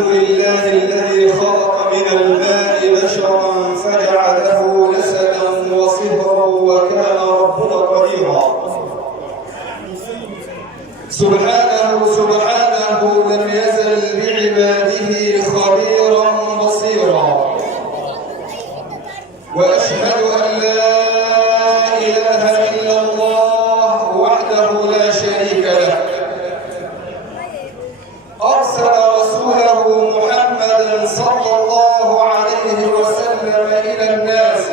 الحمد لله الذي خلق من الماء بشرا فجعله نسبا وصهرا وكان ربنا قديرا. سبحانه لم يزل بعباده خبيرا بصيرا. وأشهد أن لا إله إلا الله وحده لا شريك له، أرسل رسوله محمدا صلى الله عليه وسلم إلى الناس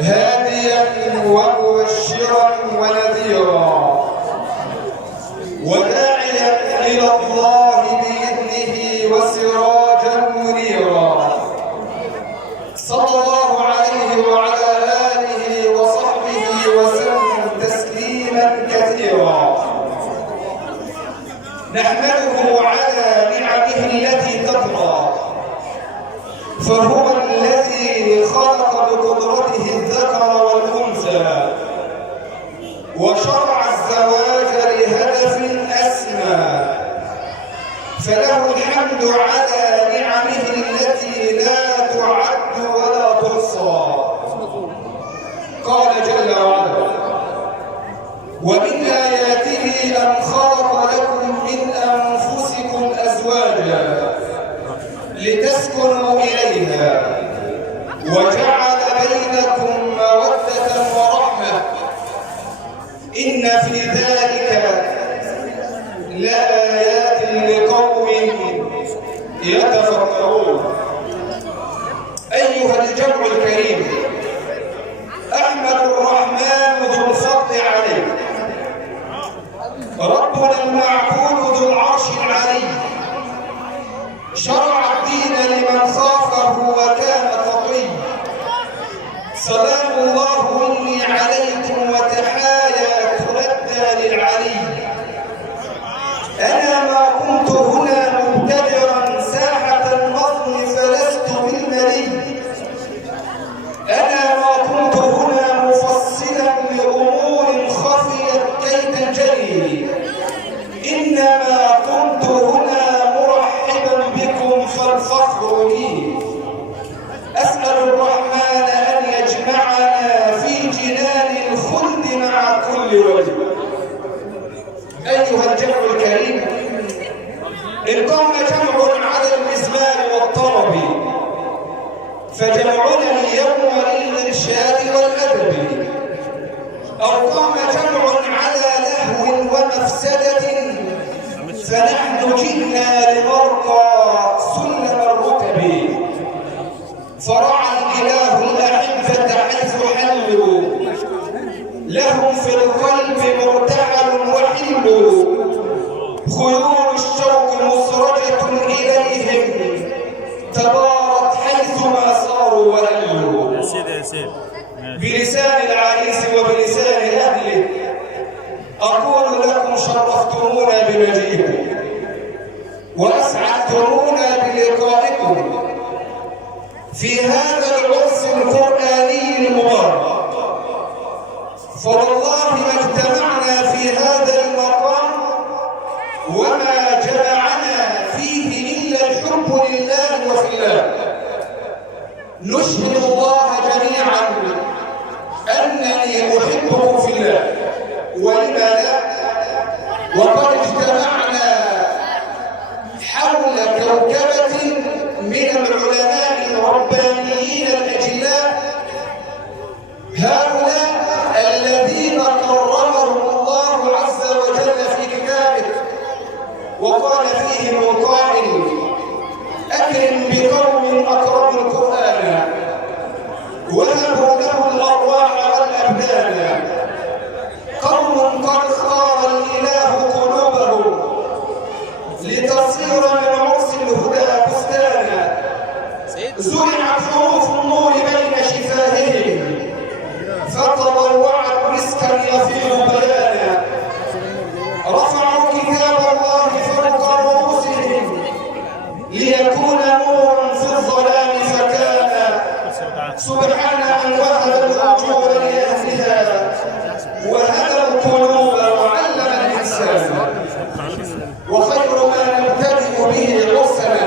هاديا ومبشرا ونذيرا وداعيا إلى الله بإذنه وسراجا منيرا. صلى الله عليه وعلى آله وصحبه وسلم تسليما كثيرا. نحمده على نعمه التي تطغى، فهو الذي خلق بقدرته الذكر والأنثى وشرع الزواج لهدف أسمى، فله الحمد على نعمه التي لا تعد ولا تحصى. قال جل وعلا: ومن آياته أن خلق لكم من أنفسكم أزواجا لتسكنوا إليها وجعل بينكم مودة ورحمة إن في ذلك لآيات لقوم يتفكرون. أيها الجمع الكريم، أحمد الرحمن ذو الفضل عليه، ربنا المعبود ذو العرش العلي، شرع الدين لمن خافه وكان تقي. سلام الله مني عليكم وتحايا تردى للعلي. أنا ما كنت هنا مبتدرا ساحة النظم فلست بالملي. أنا ما كنت هنا مفصلا لأمور خفيت كي تنجلي، إنما كنت هنا مرحبا بكم فالفخر لي. أسأل الرحمن أن يجمعنا في جنان الخلد مع كل وجه. أيها الجمع الكريم، إن قام جمع على المزمار والطرب فجمعنا اليوم للإرشاد والأدب، أو قام جمع على لهو ومفسدة فنحن جئنا لنرقى سلم الركب. فرعى الإله الأحبة حيث حلوا، لهم في القلب مرتحل وحل، خيول الشوق مسرجة إليهم تبارت حيثما صاروا وهلوا. بلسان العريس وبلسان أهله أقول لكم: شرفتمونا بمجيئكم وأسعدتمونا بلقائكم في هذا العرس القرآني المبارك. فوالله ما اجتمعنا في هذا المقام وما جمعنا فيه إلا الحب لله وفي الله. نشهد الله جميعا أنني أحبكم في الله، ولما لا، وقد اجتمعنا حول كوكبة من العلماء الربانيين الأجلاء، هؤلاء الذين كرمهم الله عز وجل في كتابه وقال فيهم القائل: أكرم بقوم أكرموا القرآن وهبوا له الأرواح والأبدان، قوم قد اختار الإله قلوبهم لتصير من عرس الهدى بستانا، زرعت حروف النور بين شفاههم فتضوعت مسكا يفيض بيانا، رفعوا كتاب الله فوق رؤوسهم ليكون نورا في الظلام فكان. سبحان من وهب الأجور لأهلها وهدى القلوب وعلم الإنسان. وخير ما نبتدئ به عرسنا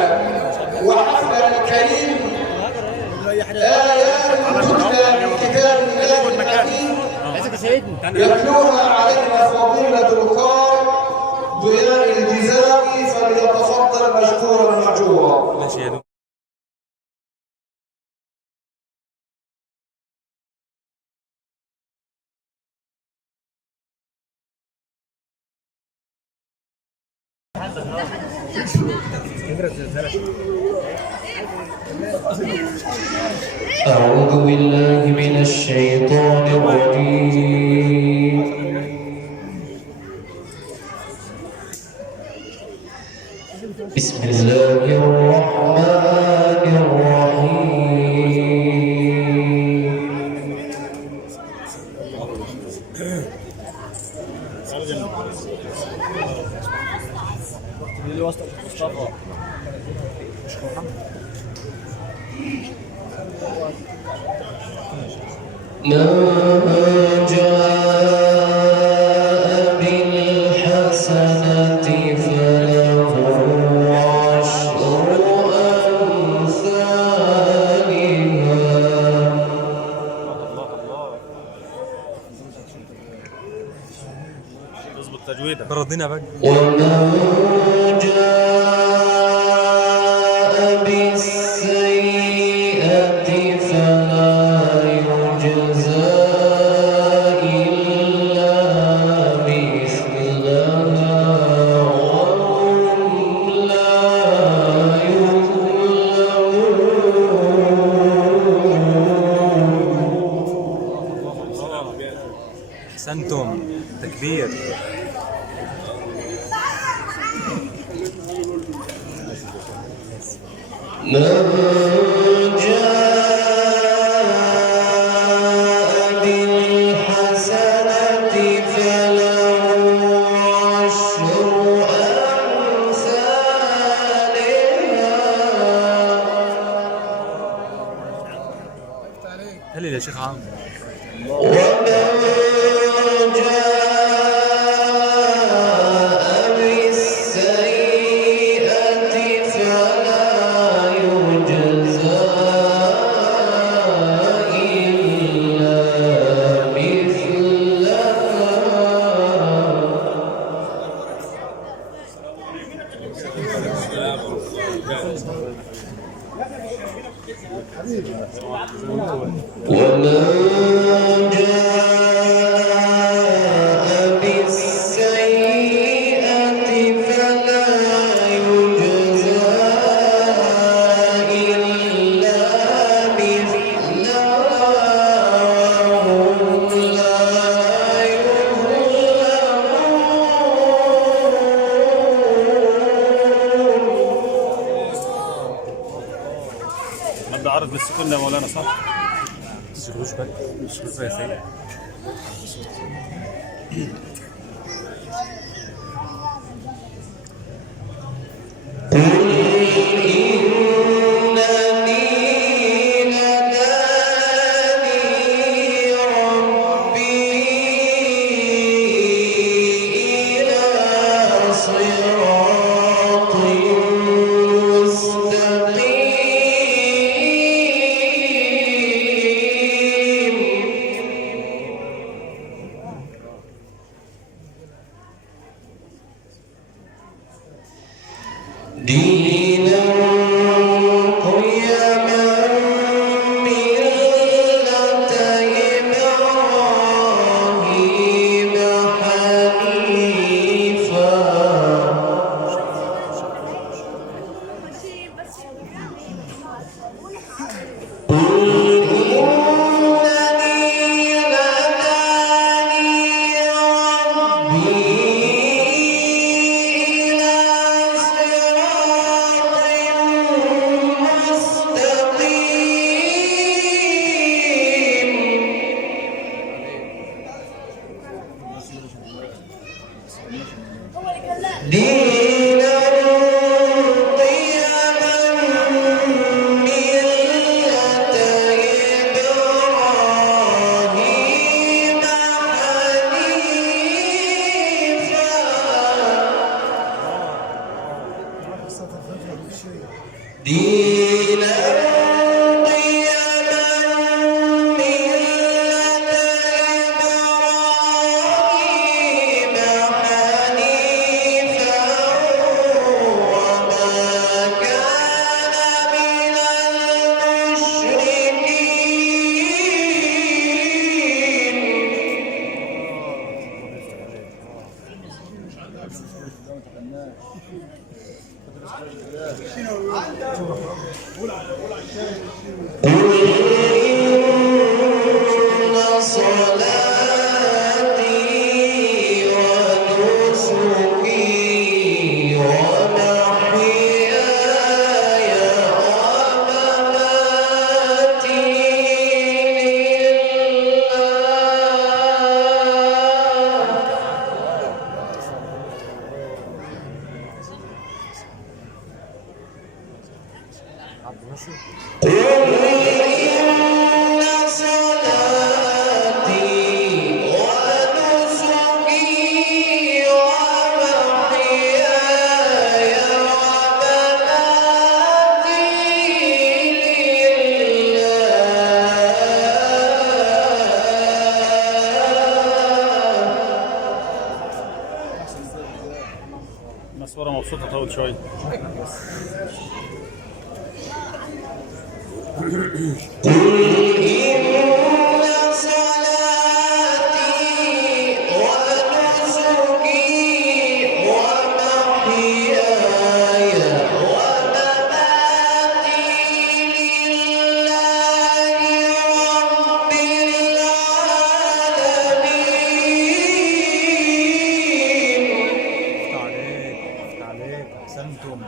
يتلوها علينا فضيلة القارئ ضياء الجزائي، فليتفضل مشكورا مأجورا. أعوذ بالله من الشيطان الرجيم. بسم الله الرحمن الرحيم. من جاء بالحسنة فله عشر أمثالها. اظبط تجويدك. ومن جاء بالسيئة فلا يجزى إلا مثلها وهم لا يظلمون. أحسنتم. تكبير. من جاء بالحسنة فله عشر أمثالها. هلل يا شيخ عمرو. ومن جاء بالسيئة فلا يجزى إلا مثلها. ومن جاء بالسيئة فلا يجزى إلا مثلها وهم لا يظلمون. مد عرض بالسكون يا مولانا صح؟ تشغلوش بالك يا سيدي. دينا قيما ملة إبراهيم حنيفا. دينا قيما ملة صوتها طول شوي. أحسنتم.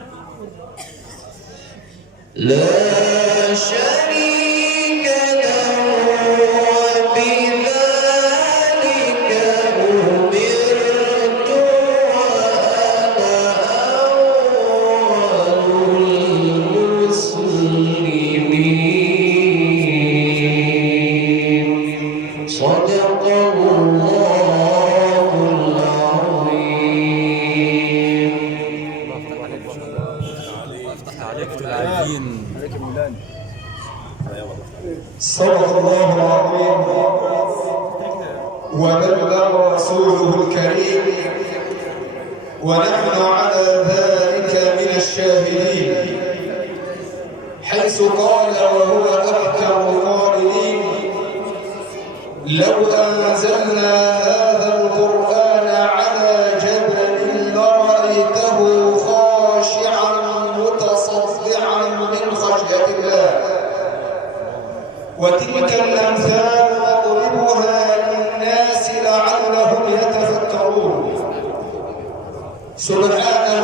لا شريك له وبذلك أمرت وأنا أول المسلمين. صدق الله العظيم. عليك العالمين. صدق الله العظيم وبلغ رسوله الكريم ونحن على ذلك من الشاهدين، حيث قال وهو أحكم القائلين: لو أنزلنا هذا القرآن على جبل لرأيته خاشعا متصدعا من خشية الله. وتلك الأمثال نضربها للناس لعلهم يتفكرون. سبحانه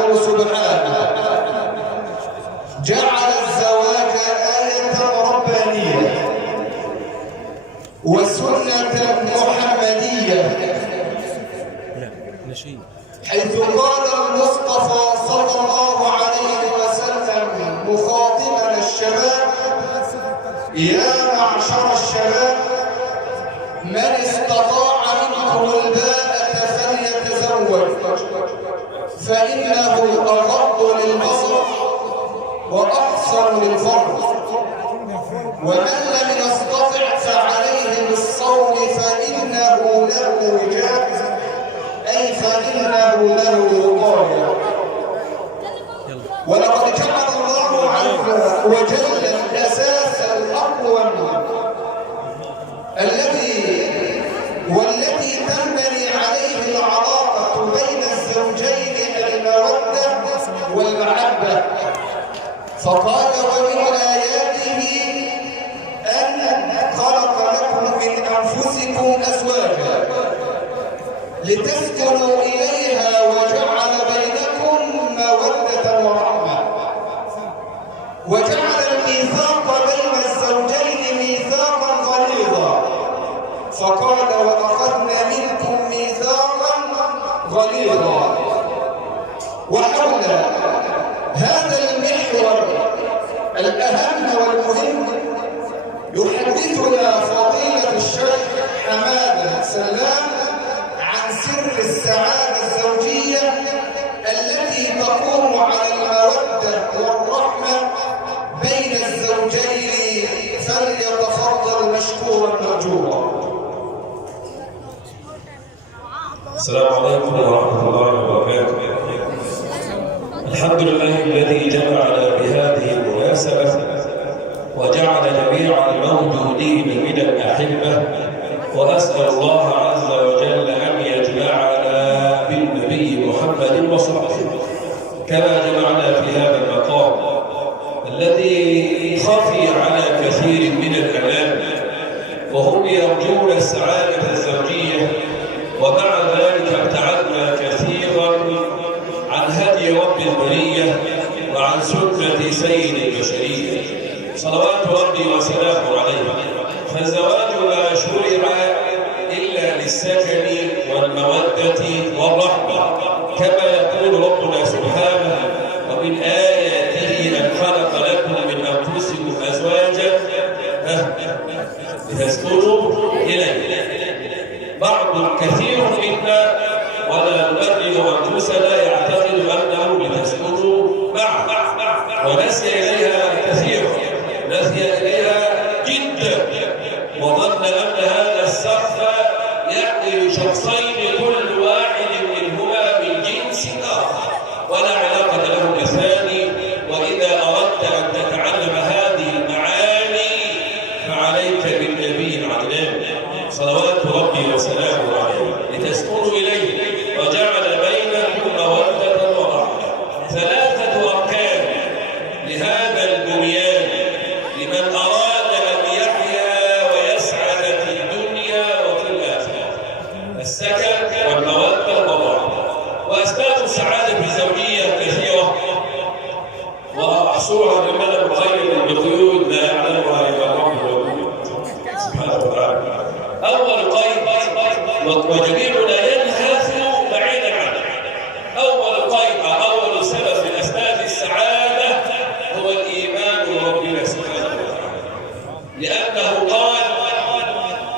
جعل الزواج آية ربانية وسنة محمدية، حيث قال المصطفى صلى الله عليه وسلم مخاطبا الشباب: يا معشر الشباب، من استطاع منكم الباءة فليتزوج، فإنه أغض للبصر وأحصن للفرج، ومن لم يستطع فعليه بالصوم فإنه له وجاء، أي فإنه له وقاية. ولقد جعل الله عز وجل الأساس الأقوم والتي تنبني عليه العلاقة بين الزوجين المودة والمحبة، فقال: ومن آياته أن خلق لكم من أنفسكم أزواجا لتسكنوا إليها وجعل بينكم مودة ورحمة، وجعل الميثاق بين الزوجين ميثاقا غليظا، فقال: وأخذنا منكم ميثاقا غليظا. وحول هذا المحور الأهم والمهم يحدثنا فضيلة الشيخ حمادة سلام عن سر السعادة الزوجية التي تقوم على المودة والرحمة بين الزوجين، فليتفضل مشكورا مأجورا. السلام عليكم ورحمة الله وبركاته. الحمد لله الذي جمعنا بهذه المناسبة وجعل جميع الموجودين من الأحبة، وأسأل الله عز وجل أن يجمعنا بالنبي محمد وصحبه كما جمعنا في هذا المقام الذي خفي على كثير من الأنام، وهم يرجون السعادة الزوجية، ومع ذلك ابتعدنا كثيرا عن هدي رب البرية وعن سنة سيد البشرية صلوات ربي وسلامه عليه. فالزواج ما شرع إلا للسكن والمودة والرحمة، كما يقول ربنا سبحانه: ومن آياته أن خلق لكم من أنفسكم أزواجا لتسكنوا إليه. كثير منا ولا نبرر أنفسنا يعتقد أنه لتسكنوا معه، ونسي إليها كثيرا، نسي إليها جدا، وظن أن هذا السقف يحمل شخصين كل واحد منهما من جنس آخر ولا علاقة فعليك بالنبي العدنان صلوات ربي وسلامه عليه لتسكنوا إليه وجعل بينكم مودة ورحمة. ثلاثة أركان لهذا البنيان لمن أراد أن يحيا ويسعد في الدنيا وفي الآخرة: السكن والمودة والرحمة. وأسباب السعادة الزوجية كثيرة وأحصوها بالمدى القيم بقيود لا يعلمها إلا الله سبحانه وتعالى. أول قيد وجميعنا ينهث بعيدا عنه. أول قيد أول سبب من أسباب السعادة هو الإيمان بربنا سبحانه وتعالى، لأنه قال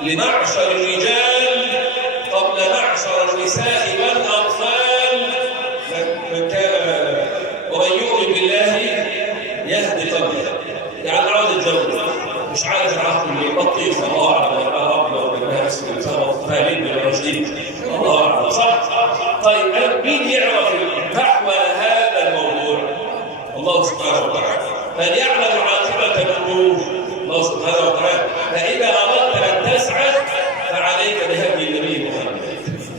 لمعشر الرجال قبل معشر النساء والأطفال: من كان ومن يؤمن بالله يهدي قلبه. يعني عاوز يتزوج مش عارف العقل بطيخ، الله اعلم العقل ولا فاهمين بالرشيد، الله اعلم. صح؟ طيب مين يعرف نحو هذا الموضوع؟ الله سبحانه وتعالى. من يعلم عاقبه الامور؟ الله سبحانه وتعالى. فاذا اردت ان تسعد فعليك بهدي النبي محمد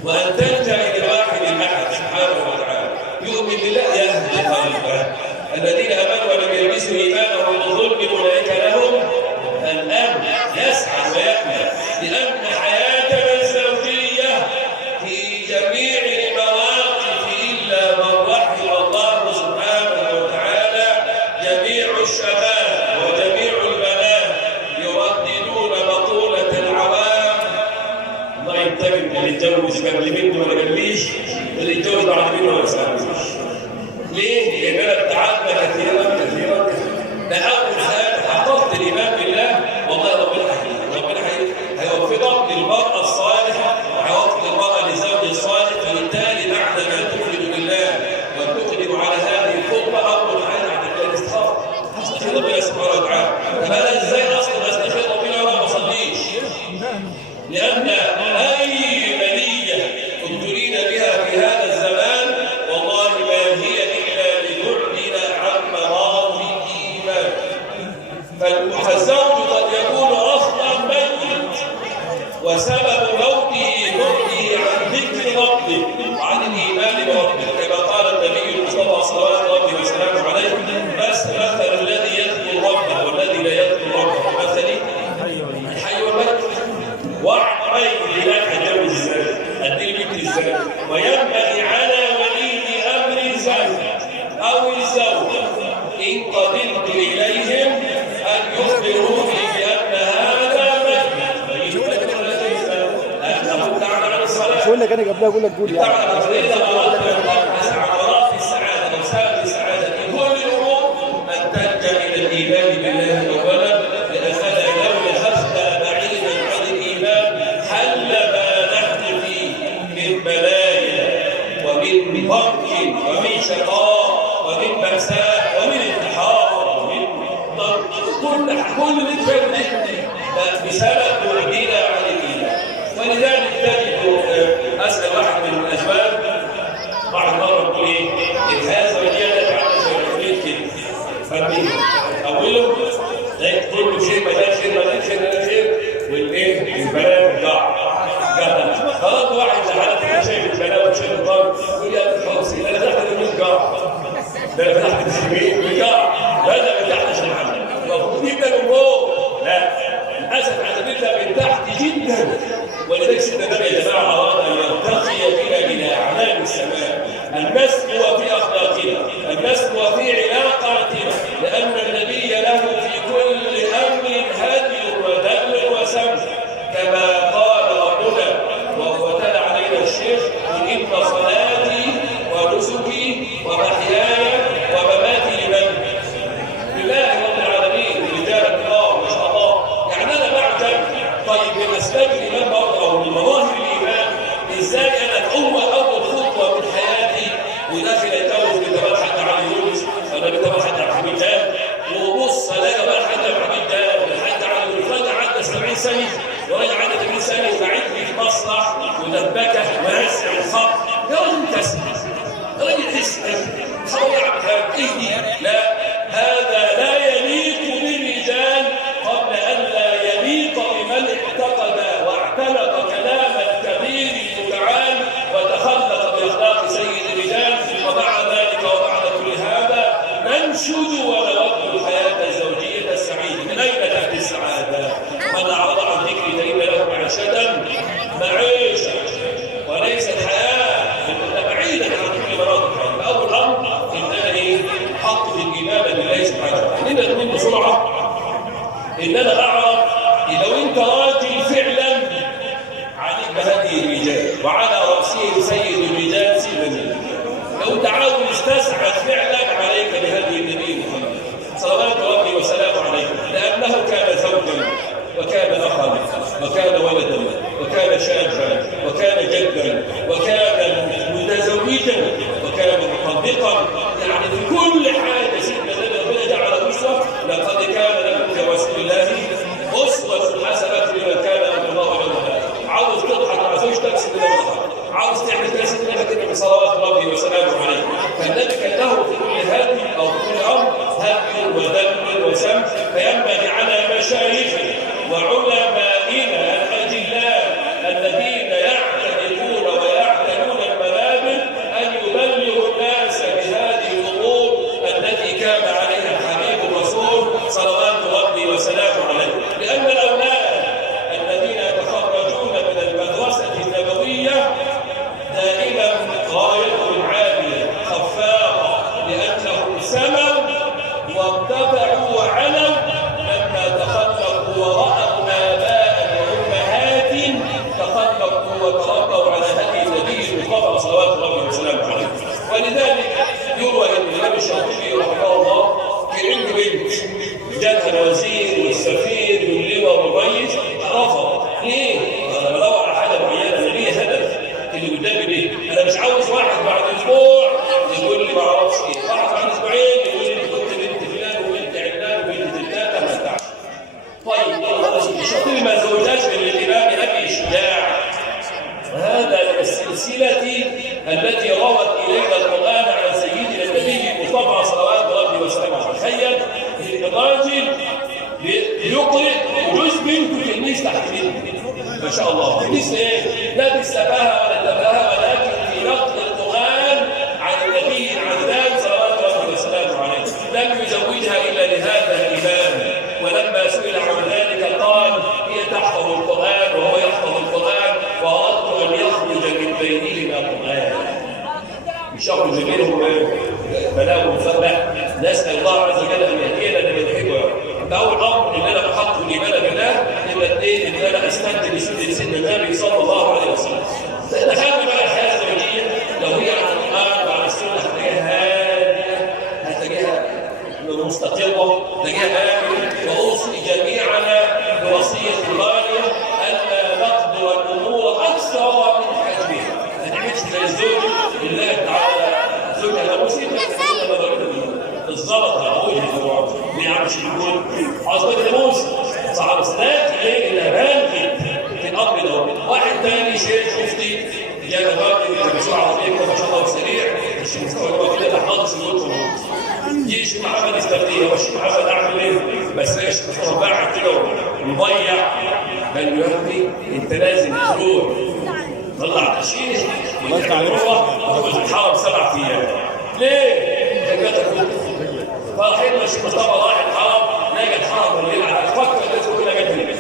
وان تلجا الى واحد احد سبحانه وتعالى يؤمن بالله يهدي قلبه. الذين امنوا ولم يلبسوا ايمانهم بظلم اولئك لهم الامن، يسعد ويامن. لان حياتنا الزوجيه في جميع المواقف الا من رحم الله سبحانه وتعالى جميع الشباب وجميع البنات يرددون مقوله العوام: الله ينتبه اللي يتجوز قبل منه ولا قبليش، اللي يتجوز بعد منه ولا يسالنيش. ليه؟ لأننا ابتعدنا كثيرا. ده أول حاجة حققت الإيمان بالله، والله ربنا هيوفقك للمرأة الصالحة وهيوفق المرأة للزوج الصالح. فبالتالي بعد ما تؤمن بالله وتقدم على هذه الخطبة أول حاجة عندك الاستخارة. استخير ربنا سبحانه وتعالى. طب أنا إزاي أصلا أستخير ربنا وأنا ما أصليش؟ لأن أي بلية ابتلين بها في هذا الزمان والله ما هي إلا لتعلن عن مراضي الإيمان. فالزوج قد يكون أصلا ميت وسبب موته بعده عن ذكر ربه وعن الإيمان بربه، كما قال النبي المصطفى صلوات ربه وسلامه عليه: مثل الذي يذكر ربه والذي لا يذكر ربه كمثل الحي والميت. وعمين لله هتجوز ازاي؟ ادي البنت ازاي؟ وينبغي على ولي امر الزوج او الزوجه ان قدمت اليهم ان يخبروني بان هذا ميت. تعالى عن الصلاه. شو اللي كان قبلها يقول لك قول يعني. اذا اردت ان تسعى في السعاده او سبب السعاده في كل الامور ان تلجا الى الايمان بالله اولا، لاننا لو نهفنا بعيدا عن الايمان حل ما نحن فيه من بلايا ومن ضنك ومن شقاء ومن مأساة ومن انتحار ومن ضرب، كل الفرد بسبب بعدنا عن الايمان. ولذلك تجد اسال واحد من الازواج بعد مره يقول ايه؟ الهذا رجاله عامله زي الفريق كده، فاهمين؟ اوله كل شيء مدام خير والايه؟ البنات جار خلاص. واحد زعلان شايف البنات وشايف الضرب يقول يا ابن خلاص انا تحت اليمين جار، ده انا تحت اليمين جار، بدأ من تحت عشان محمد المفروض يبدا من فوق. لا للاسف احنا بنبدا من تحت جدا. ولذلك سيدنا النبي يا جماعه اراد ان يرتقي بنا الى اعلام السماء، ان نسمو في اخلاقنا، ان نسمو في علاقاتنا، لان النبي له في كل امر هدي ودل وسمت، كما قال ربنا وهو تلا علينا الشيخ: ان صلاتي ونسكي ومحياي ومماتي لله رب العالمين. رجال الكرام ما شاء الله. يعني انا بعتم طيب من اسباب الايمان برضه او من مظاهر الايمان ازاي انا اول خطوه من حياتي وداخل اتجوز بتبع حد علي يونس ولا بتبع حد عبد الحميد دال، وبص الاقي بقى حد عبد الحميد دال ولا حد علي يونس، فجاه عدى 70 سنه وراجع عدى 80 سنه وقاعد في مصنع ودبكه وهزع وخط. يا راجل تسمع، يا راجل اسمع، حاول اهدي. لا، هذا لا يليق بالرجال قبل ان لا تعرف لو انت راجل فعلا عليك بهذه الرجال وعلى راسهم سيد الرجال سيدنا. لو انت عاوز تسعد فعلا عليك بهدي النبي محمد صلوات ربي وسلامه عليه، لانه كان زوجا وكان اخا وكان ولدا وكان شابا وكان جدا وكان متزوجا وكان مطلقا، يعني في كل حاجه سيدنا النبي ربنا جعل اسوه. لقد كان لكم في رسول الله اسوه حسنه لمن كان يرجو الله يوم الاخر. عاوز تضحك مع زوجتك سيدنا تضحك، عاوز تعمل كده سيدنا كده بصلوات ربي وسلامه عليه. فالنبي كان له في كل هدي او كل امر هدي ودم وسمت، فينبغي على مشايخنا وعلمائنا الاجلاء الذين يعتنقون ويعتنون المنابر ان يبلغوا الناس بهذه الامور التي كان عليها حبيب الرسول صلوات ربي وسلامه عليه. لان الاولاد الذين يتخرجون من المدرسه النبويه دائما غايتهم عاليه خفاقه، لانهم سموا واتبعوا وعلوا لما تخلقوا ورأوا آباء وأمهات تخلقوا وتربوا على هدي النبي المصطفى صلوات الله وسلامه عليه. ولذلك يروى ان الامام الشاطبي رحمه الله كان عنده بنت جالها الوزير والسفير واللواء والرئيس، رفض. ليه؟ انا بدور على حاجه معينه، انا ليه هدف اللي قدامي ليه؟ انا مش عاوز واحد بعد اسبوع يقول لي ما اعرفش ايه، واحد بعد اسبوعين يقول لي كنت بنت فلان وبنت علان وبنت التالتة ما تعرفش. طيب الشاطبي ما زوجهاش من الامام ابي شجاع، وهذا من السلسله التي روت الينا القران عن سيدنا النبي المصطفى صلوات ربي وسلامه. تخيل الراجل يقرئ جزء بنته تلميذ تحت بنته ما شاء الله. تلميذ ايه؟ لا بالسفاهه ولا التفاهه، ولكن في نقل القران عن النبي العدنان صلوات ربي وسلامه عليه. لم يزوجها الا لهذا الامام، ولما سئل عن ذلك قال هي تحفظ القران وهو يحفظ القران، واردت ان يخرج من بينهما قران. مش يخرج منهم بلاء وفرح. نسال الله عز وجل ان يهدينا لمن يحبه. فاول امر ان انا احط الايمان بالله، يبقى اثنين ان انا استخدم سيدنا النبي صلى الله عليه وسلم. تخيل بقى الحياه الزوجيه لو هي على القران وعلى السنه هتلاقيها هاديه، هتلاقيها مستقره، هتلاقيها امنه. واوصي جميعنا بوصيه غاليه الا نقدر الامور اكثر من حجمها. ما تعملش زي الزوج لله تعالى زوجها لو مصيبه الظبط هقولها ما يعرفش يقول عصبيه الناموس صعب سنات ليه الابان في الامر ده. واحد تاني شيخ مفتي جاء الراجل بسرعه عربيه ما شاء الله سريع، مش مستوعب كده لحظه سلوك جيش محمد استفتيه وش محمد اعمل ايه؟ بس ايش باعت كده ومضيع. قال له يا ابني انت لازم تروح طلع تشيش وتروح الحرم 7 ايام. ليه؟ فالحين مش مصطفى راح الحرم لقى الحرم اللي يلعب فكر الناس كلها جت هنا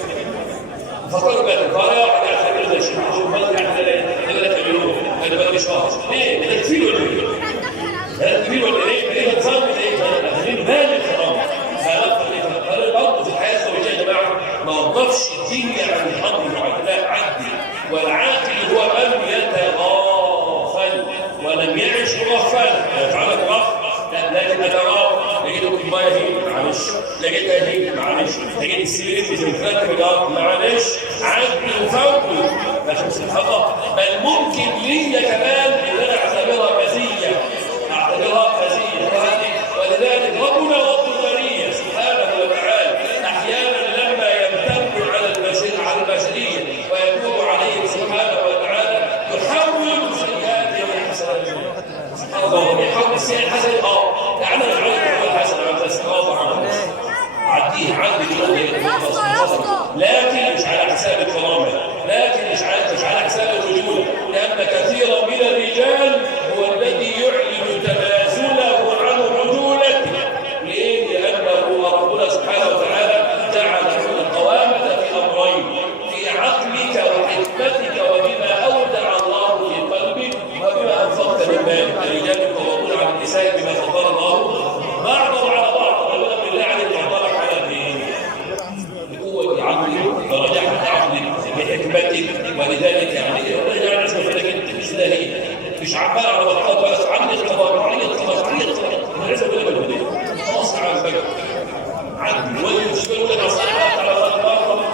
فكروا بقى القرار على سبيل الله الشيخ محمود بدر يعني لا تعملوه انا بقى مش خالص. ليه؟ ده تفيل ولا ايه؟ ده تفيل ولا ايه؟ ايه نظام ايه؟ عايزين بالغ الحرام. هذا برضه في الحياه الزوجيه يا جماعه ما وظفش الدنيا عن الحق المعين، لا عدي. والعاقل هو من يتغافل ولم يعش مغفلا. يتعلق غفل لكن اتغافل. لقيت المايه هي معلش، لقيتها هي معلش، لقيت السرير في الفاتحه معلش، عدي وفوقي عشان سبحان الله. بل ممكن لي كمان ان انا اعتبرها مزيه، اعتبرها مزيه. ولذلك ربنا رب البريه سبحانه وتعالى احيانا لما يمتن على البشريه ويتوب عليهم سبحانه وتعالى يحول سيئاتهم حسنات. سبحان الله يحول السيئات حسنات. يعني انا عملت حسنه عملت استغفر عنها عديه عدي لكن مش على حساب الكرامه، لكن مش على حساب الرجوله. لان كثيرا من الرجال هو الذي يعلن تنازله عن رجولته. ليه؟ لانه ربنا سبحانه وتعالى جعل القوامه في امرين، في عقلك وحكمتك وبما اودع الله في قلبك وبما انفقت من مالك. الرجال يقومون على النساء بما فضل الله بعضهم على بعض. ربنا بالله عليك يفضلك على ايه؟ بقوه لحكمتك ولذلك يعني ربنا اسمه فيك انت مش لاهي مش عمال على بطال بس عندي اختبار عندي اختبار عندي اختبار انا لسه بقول لك خلاص على الفجر عندي ولا مش بقول لك اصلا على مره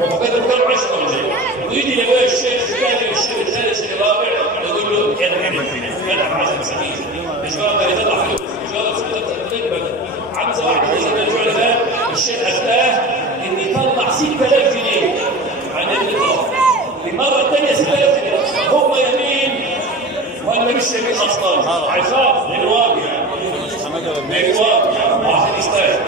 وفكر كم 10 ويجي لابويا الشيخ الثاني والشيخ الثالث الرابع يقول له انا عايز مساكين مش فاهم يطلع فلوس مش فاهم عايز واحد زي ما بيقول ده الشيخ افتاه ان يطلع 6000 جنيه عن النظام المره الثانيه 6000 جنيه هم يمين ولا مش يمين اصلا عصام من واقع من واقع واحد يستاهل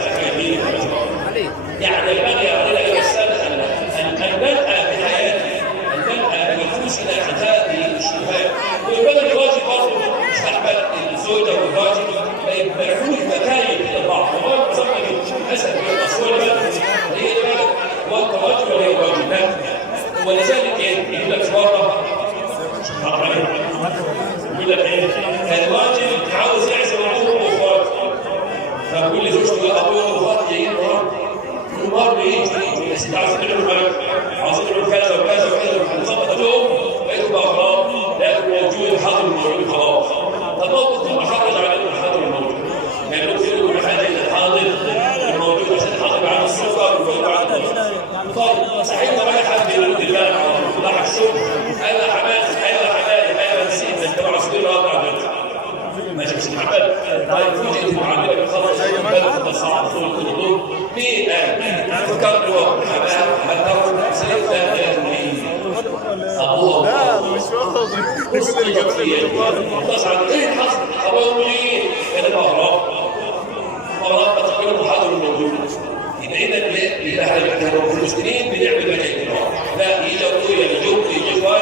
يعني الباقي على الرسالة أن بدأ بحياتي أن بدأ بنفوس إلى هذه الشبهات ويبدأ الواجب برضه مش هحبل الزوجة والراجل ما يبعثوش مكاين إلى بعض وما يسمى حسب الأصول هي البلد وأنت رجل وهي الواجبات ولذلك يقول لك مرة يقول لك إيه الواجب عاوز يعزم أبوه وأخواته فبقول لزوجته أبوه وأخواته جايين مرة يجي يا سيدي عاوزين نعمل حاجة عاوزين نعمل كذا وكذا وكذا ونظبط لهم بقيتوا بقى خلاص لكن موجود حاضر موجود خلاص طب ما كنت محرج عليكم الحاضر الموجود يعني ممكن يقولوا حاجة الحاضر الموجود عشان حاضر على السفر ويقولوا على طيب صحيح ما بقى حد يقول لله راح الشغل أنا حماس أنا نسيت أنت مع صغير رابع ماشي مش محمد طيب فوجئت المعاملة خلاص بلد تصعد في فكرت حتى سيدنا أبوه لا مش واضح تصعد إيه حصل أبوه ليه كان مهرب تقريبا محاضر الموجود يبقى إذا لأهل المسلمين بنعمل مجال لا يجوا يجوا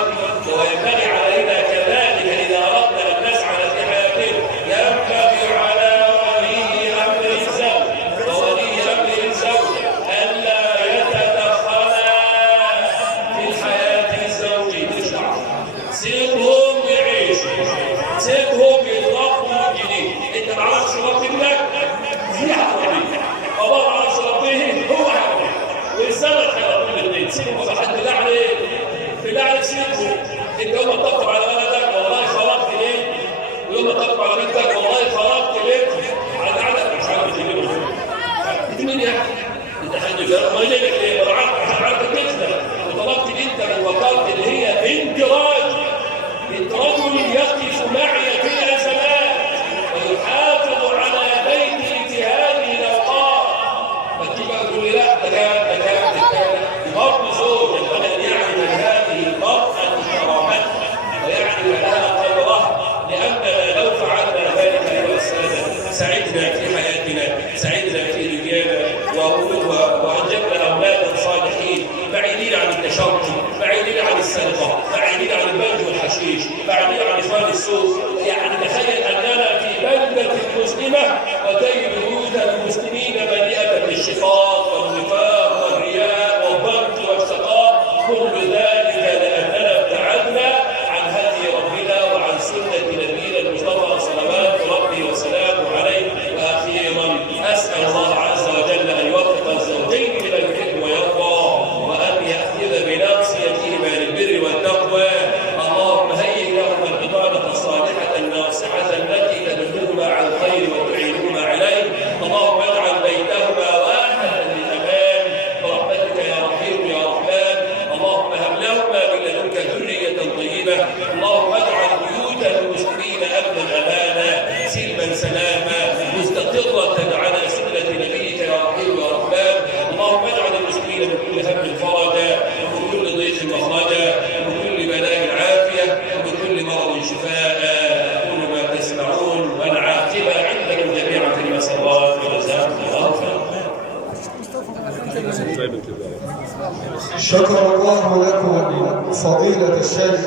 وينبغي علينا كذلك إذا أردنا أن نسعى في حياتنا ينبغي على ولي أمر الزوج وولي أمر الزوج ألا يتدخلا في الحياة الزوجية سيبهم يعيشوا سيبهم يتربوا جديد أنت ما عرفتش ربك هي حقيقية بابا ما عرفش ربه هو حقيقي والزمن هيربي الاثنين سيبهم حد بالله عليك سيبهم انت يوم ما تطبطب على ولدك والله خرجت ليه ويوم ما تطبطب على بنتك والله خرجت ليه على عدد مش عارف تجيبه مين يا اخي انت حد ما جاي لك ليه ولا عارف كده وطلبت بنتك ووكلت اللي هي بنت رجل يقف معي في ازمات ويحافظ على بيتي في هذه الاوقات فتجي بقى تقول لي لا ده كان برضه زوج ينبغي ان يعرف هذه المراه كرامتها ويعرف لها قدرها لاننا لو فعلنا ذلك ايها الساده سعدنا في حياتنا سعدنا في دنيانا وانجبنا اولادا صالحين بعيدين عن التشرد بعيدين عن السرقه بعيدين عن البنج والحشيش بعيدين عن اخوان السوء يعني تخيل اننا في بلده مسلمه وتجد بيوت المسلمين مليئه بالشقاق والنفاق والرياء والضبط والسقاء كل ذلك لاننا ابتعدنا عن هدي ربنا وعن سنه نبينا المصطفى صلوات ربي وسلامه عليه. واخيرا اسال الله عز وجل ان يوفق الزوجين الى الحب ويرضى وان ياخذ بناصيتهما للبر والتقوى. اللهم هيئ لهما البطانه الصالحه الناصحه التي تدلهما على الخير وتعينهما عليه. اللهم اجعل بينهما واحدا للامان برحمتك يا رحيم يا رحمن. اللهم هب لهما من لدنك ذريه طيبه. اللهم اجعل بيوت المسلمين امنا امانا سلما سلاما مستقره على سنه نبيك يا رحيم يا رحمن. اللهم اجعل المسلمين من كل هم فرجا ومن كل ضيق مخرجا ومن كل بلاء عافيه ومن كل مرض شفاء. اقول ما تسمعون والعاقبه عندكم جميعا في المسرات وجزاكم الله خيرا. شكر الله لكم فضيلة الشيخ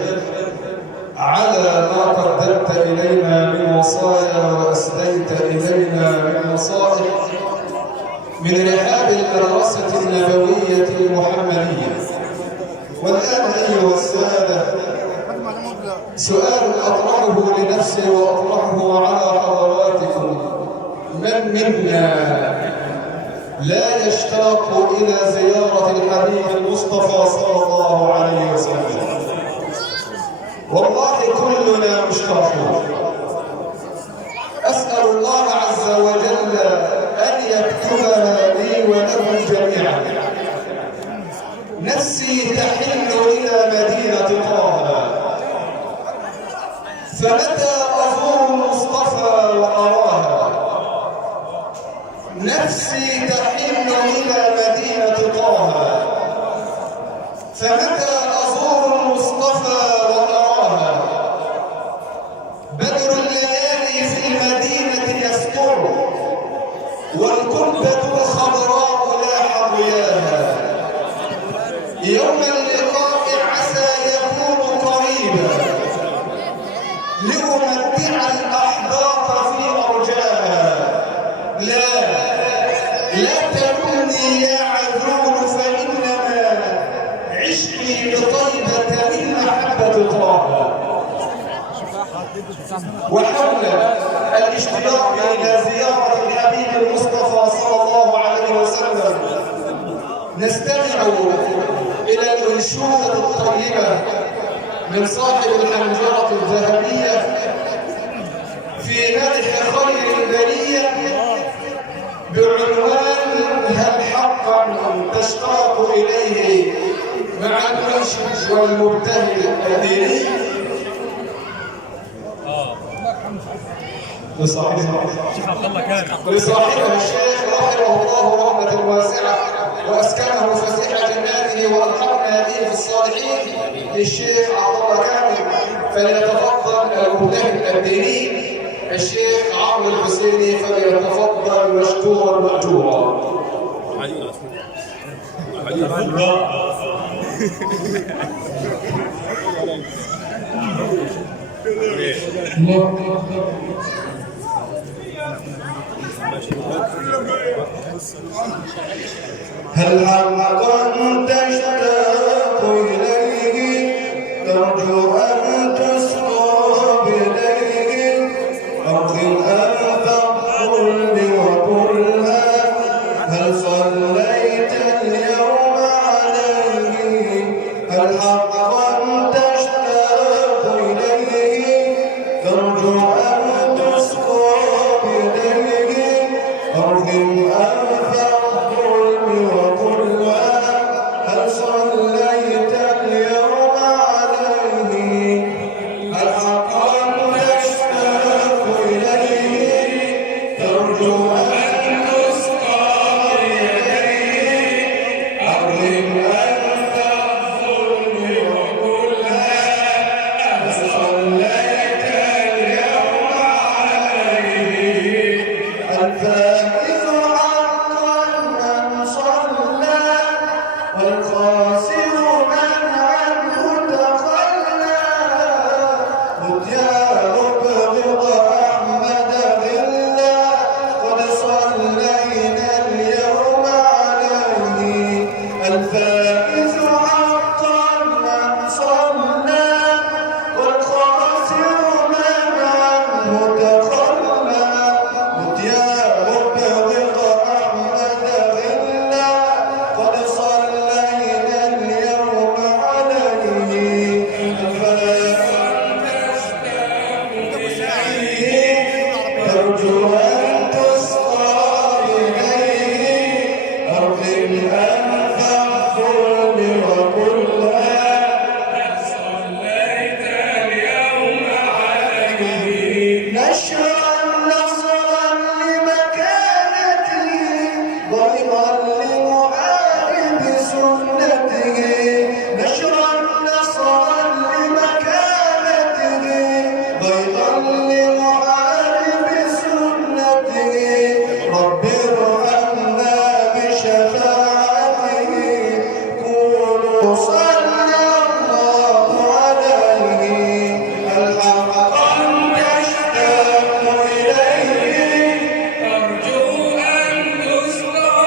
على ما قدمت إلينا من وصايا وأسديت إلينا من نصائح من رحاب المدرسة النبوية المحمدية. والآن أيها السادة سؤال أطرحه لنفسي وأطرحه على حضراتكم: من منا لا يشتاق إلى زيارة الحبيب المصطفى صلى الله عليه وسلم. والله كلنا مشتاقون. أسأل الله عز وجل أن يكتبها لي ولكم جميعا. نفسي تحن إلى مدينة طه، فمتى أزور المصطفى وأراها نفسي تحن إلى مدينة طه، فمتى أزور المصطفى وأراها بدر الليالي في المدينة يسطع، والقبة الخضراء لاح ضياها. يوم اللقاء عسى يكون قريبا، لأمتع الأحباط في أرجاها. لا تلمني يا عذول، فإنما عشقي بطيبة من محبة طه. وحول الاشتياق إلى زيارة الحبيب المصطفى صلى الله عليه وسلم نستمع إلى الأنشودة الطيبة من صاحب الحنجرة الذهبية في مدح خير البرية بعنوان هل حقا تشتاق إليه مع المنشد والمبتهل الديني. لصاحبها الشيخ رحمه الله رحمة واسعة وأسكنه فسيح جناته وألحقنا به في الصالحين للشيخ عبد الله كامل. فليتفضل المبتهل الديني الشيخ عمرو الحسيني فليتفضل مشكورا مأجورا. هل حقا تشتاق إليه ترجو أن تسقى بإليه أرض أنفق لي وكلها هل صليت اليوم عليه هل حقا تشتاق إليه ترجو أن تسقى بإليه أرض أنفق هل صليت اليوم عليه هل حقا تشتاق إليه ترجو أن تسقى بيديه أرض أنت الظلم وكلها هل صليت اليوم عليه الفائز حقا من صلى والخاسر من عنه تخلى قد يا مبغض أحمد غلا قد صلينا اليوم عليه الفائز حقا من صلى والخاسر من عنه تخلى قد يا مبغض أحمد غلا قد صلينا اليوم عليه ترجو أن تسقى إليه أرض أنفق الظلم وكلها صليت اليوم عليه نشرا نصرا لمكانته ضربا لمحارب سنته نشرا نصرا لمكانته ضيقا لمحارب سنته رب ارحمنا بشفاعته قولوا صلى الله عليه هل حقا تشتاق إليه ترجو أن تسقى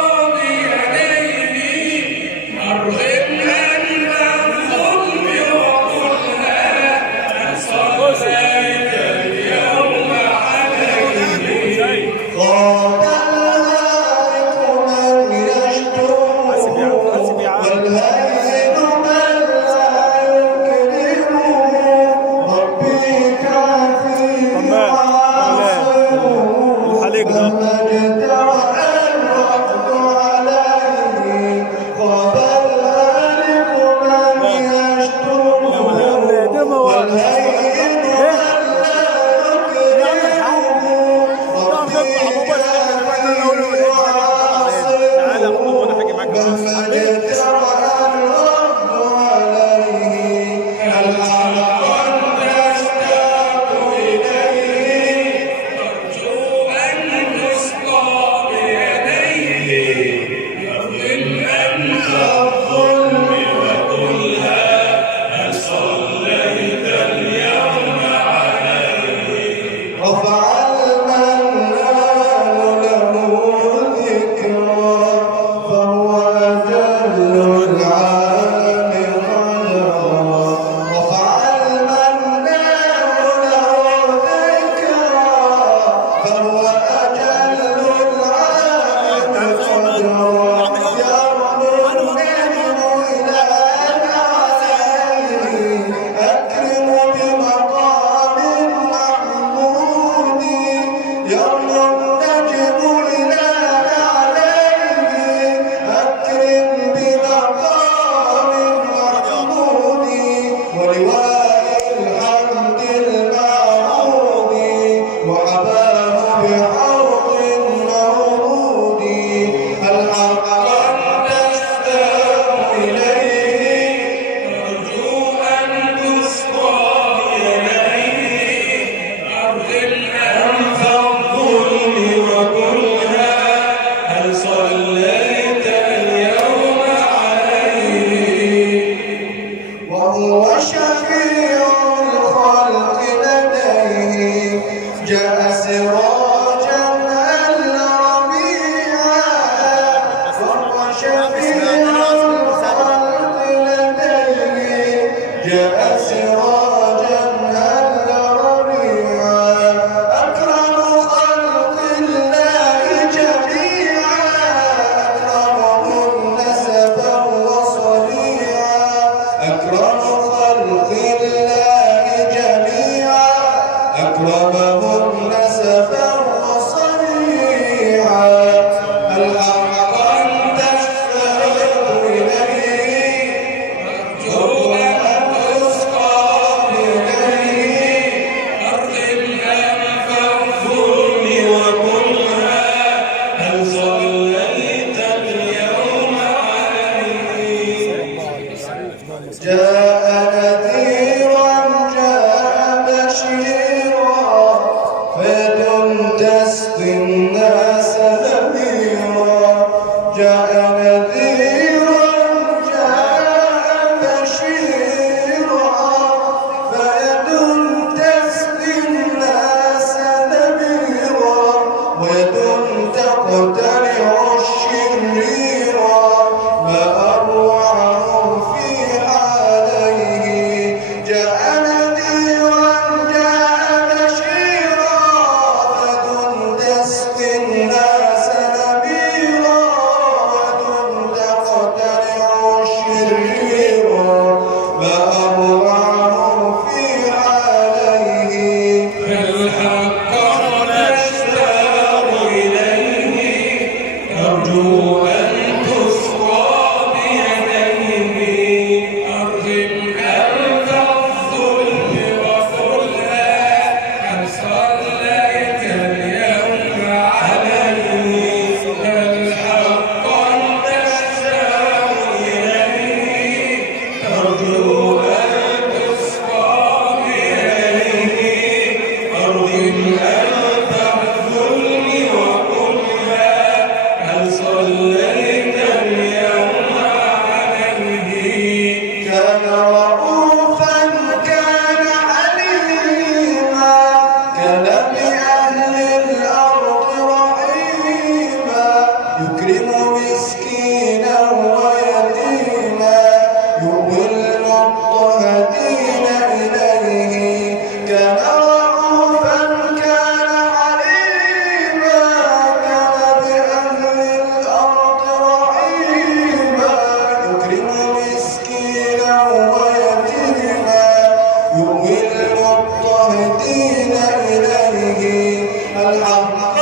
الحق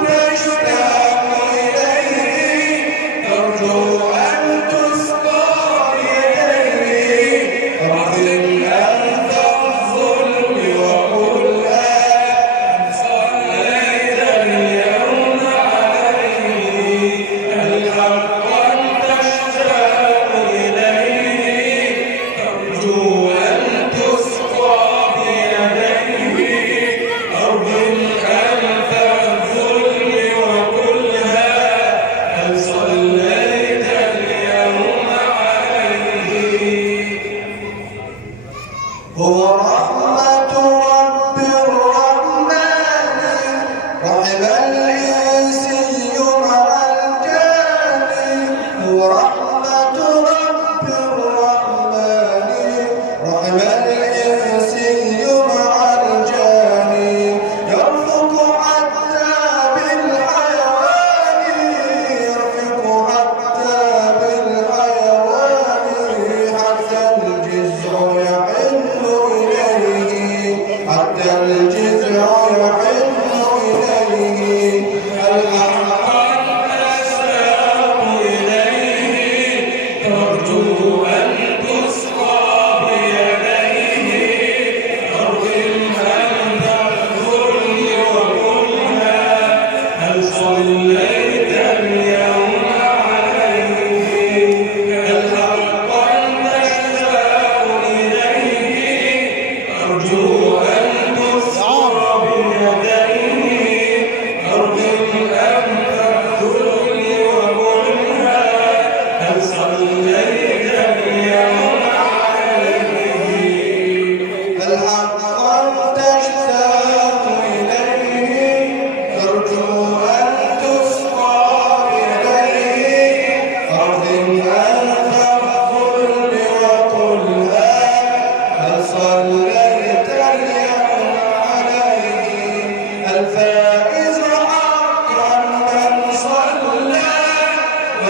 تشتاق إليه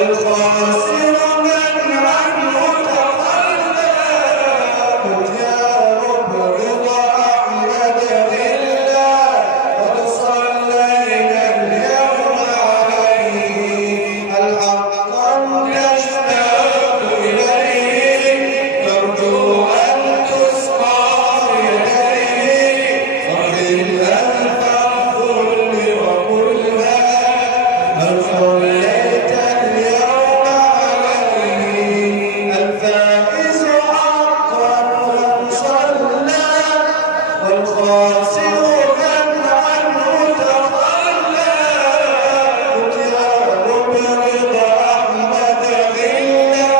والخاسر من عنه تخلى متيار برضا أحمد إلا قد صلينا اليوم عليه الحق تشتاق إليه ترجو أن تسقى يديه فخذ أنت الكل وكلها هل صليت اليوم عليه الفائز حقا من صلى والخاسر من عنه تخلى متيار برضا أحمد إلا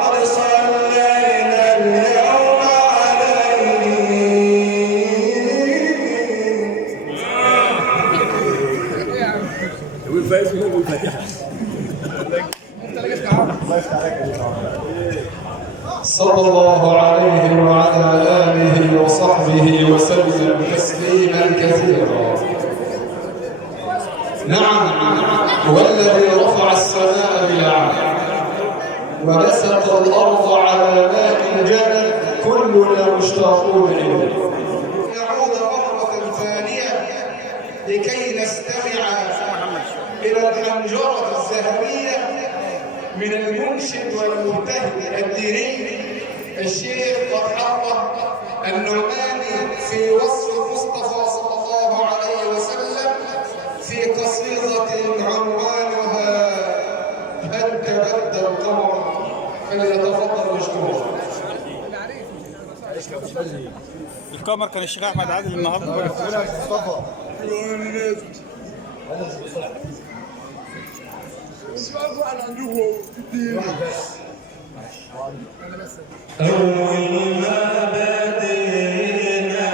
قد صلينا اليوم عليه صلى الله عليه وعلى آله وصحبه وسلم تسليما كثيرا. نعم، هو الذي رفع السماء بالعام ونسق الأرض على ماء جرى كلنا مشتاقون إليه. نعود مرة ثانية لكي نستمع إلى الحنجرة الذهبية من المنشد والمبتهل الديني الشيخ فتح الله النعماني في وصف المصطفى صلى الله عليه وسلم في قصيدة عنوانها هل تبدى القمر فليتفضل مشكورا. القمر كان الشيخ احمد عادل النهارده. أول ما بدينا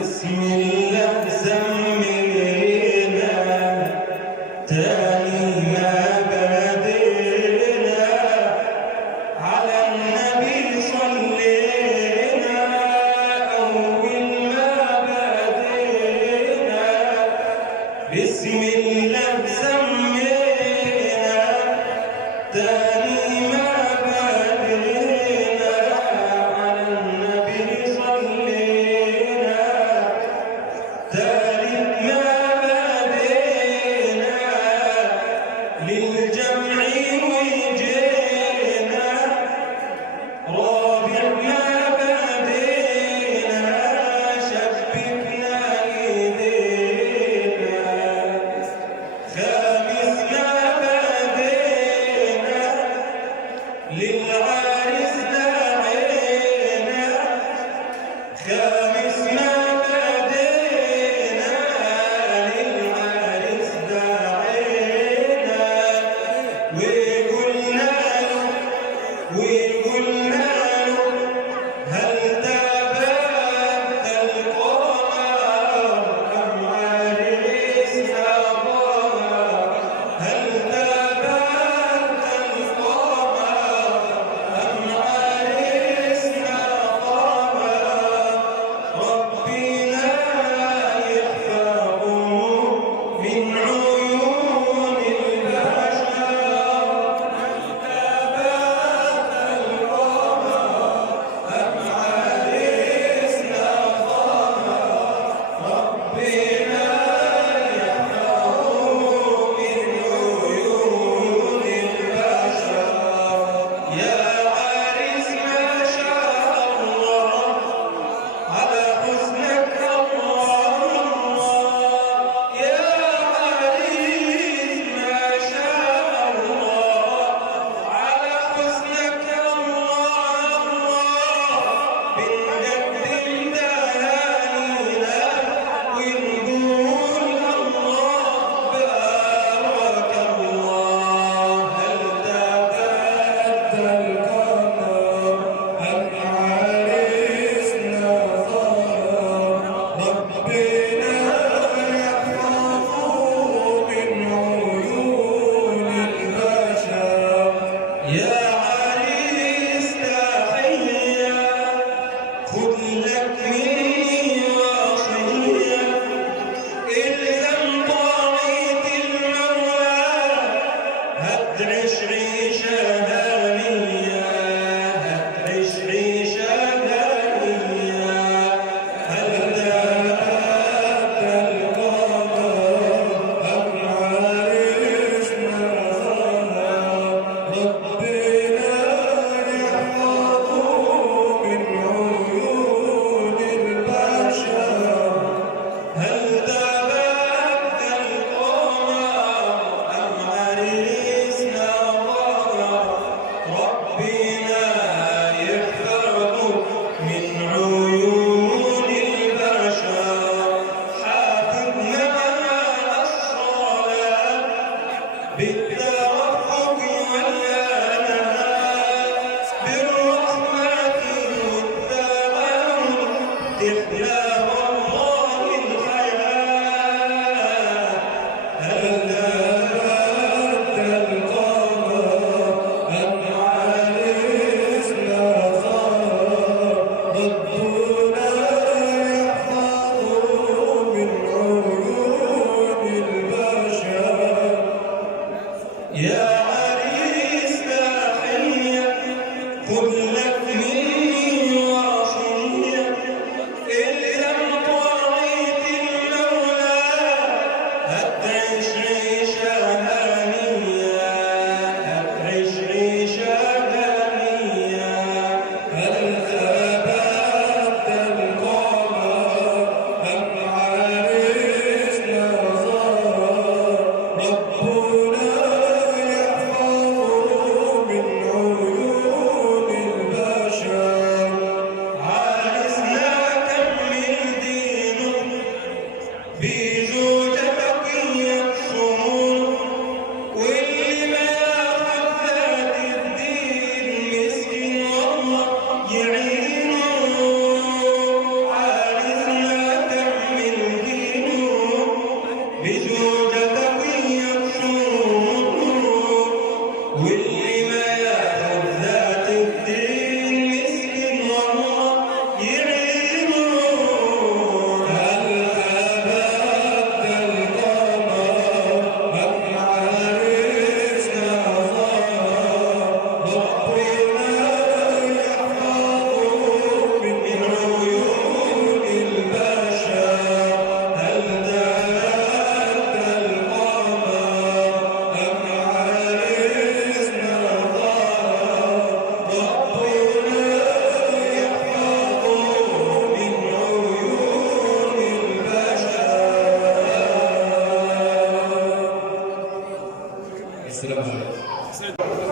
بسم الله سمينا تاني ما بدينا على النبي صلينا أول ما بدينا بسم الله سمينا تاني ما بدينا على النبي صلينا تالت ما بدينا للجمع وجينا رابع ما بدينا شبكنا ايدينا خامس ما بدينا للعريس داعينا خامس ما بدينا للعريس داعينا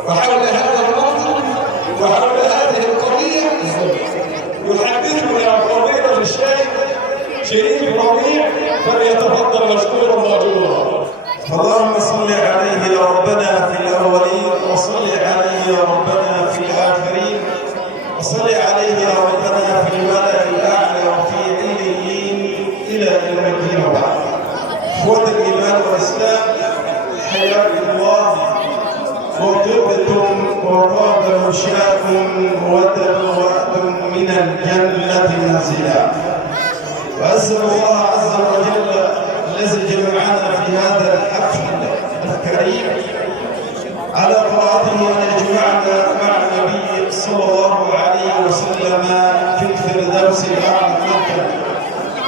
وحول هذا الموضوع وحول هذه القضية يحدثنا فضيلة الشيخ شريف ربيع فليتفضل مشكورا مأجورا. اللهم صل عليه يا ربنا في الأولين، وصل عليه يا ربنا في الآخرين، وصل عليه يا ربنا في الملأ الأعلى وفي عليين إلى يوم الدين. وبعد. إخوة الإيمان والإسلام، حياكم الله وطبتم وطاب مشاكم وتبوأتم من الجنة منزلا. وأسأل الله عز وجل الذي جمعنا في هذا الحفل الكريم على طاعته أن يجمعنا مع النبي صلى الله عليه وسلم في الفردوس الأعلى المكان.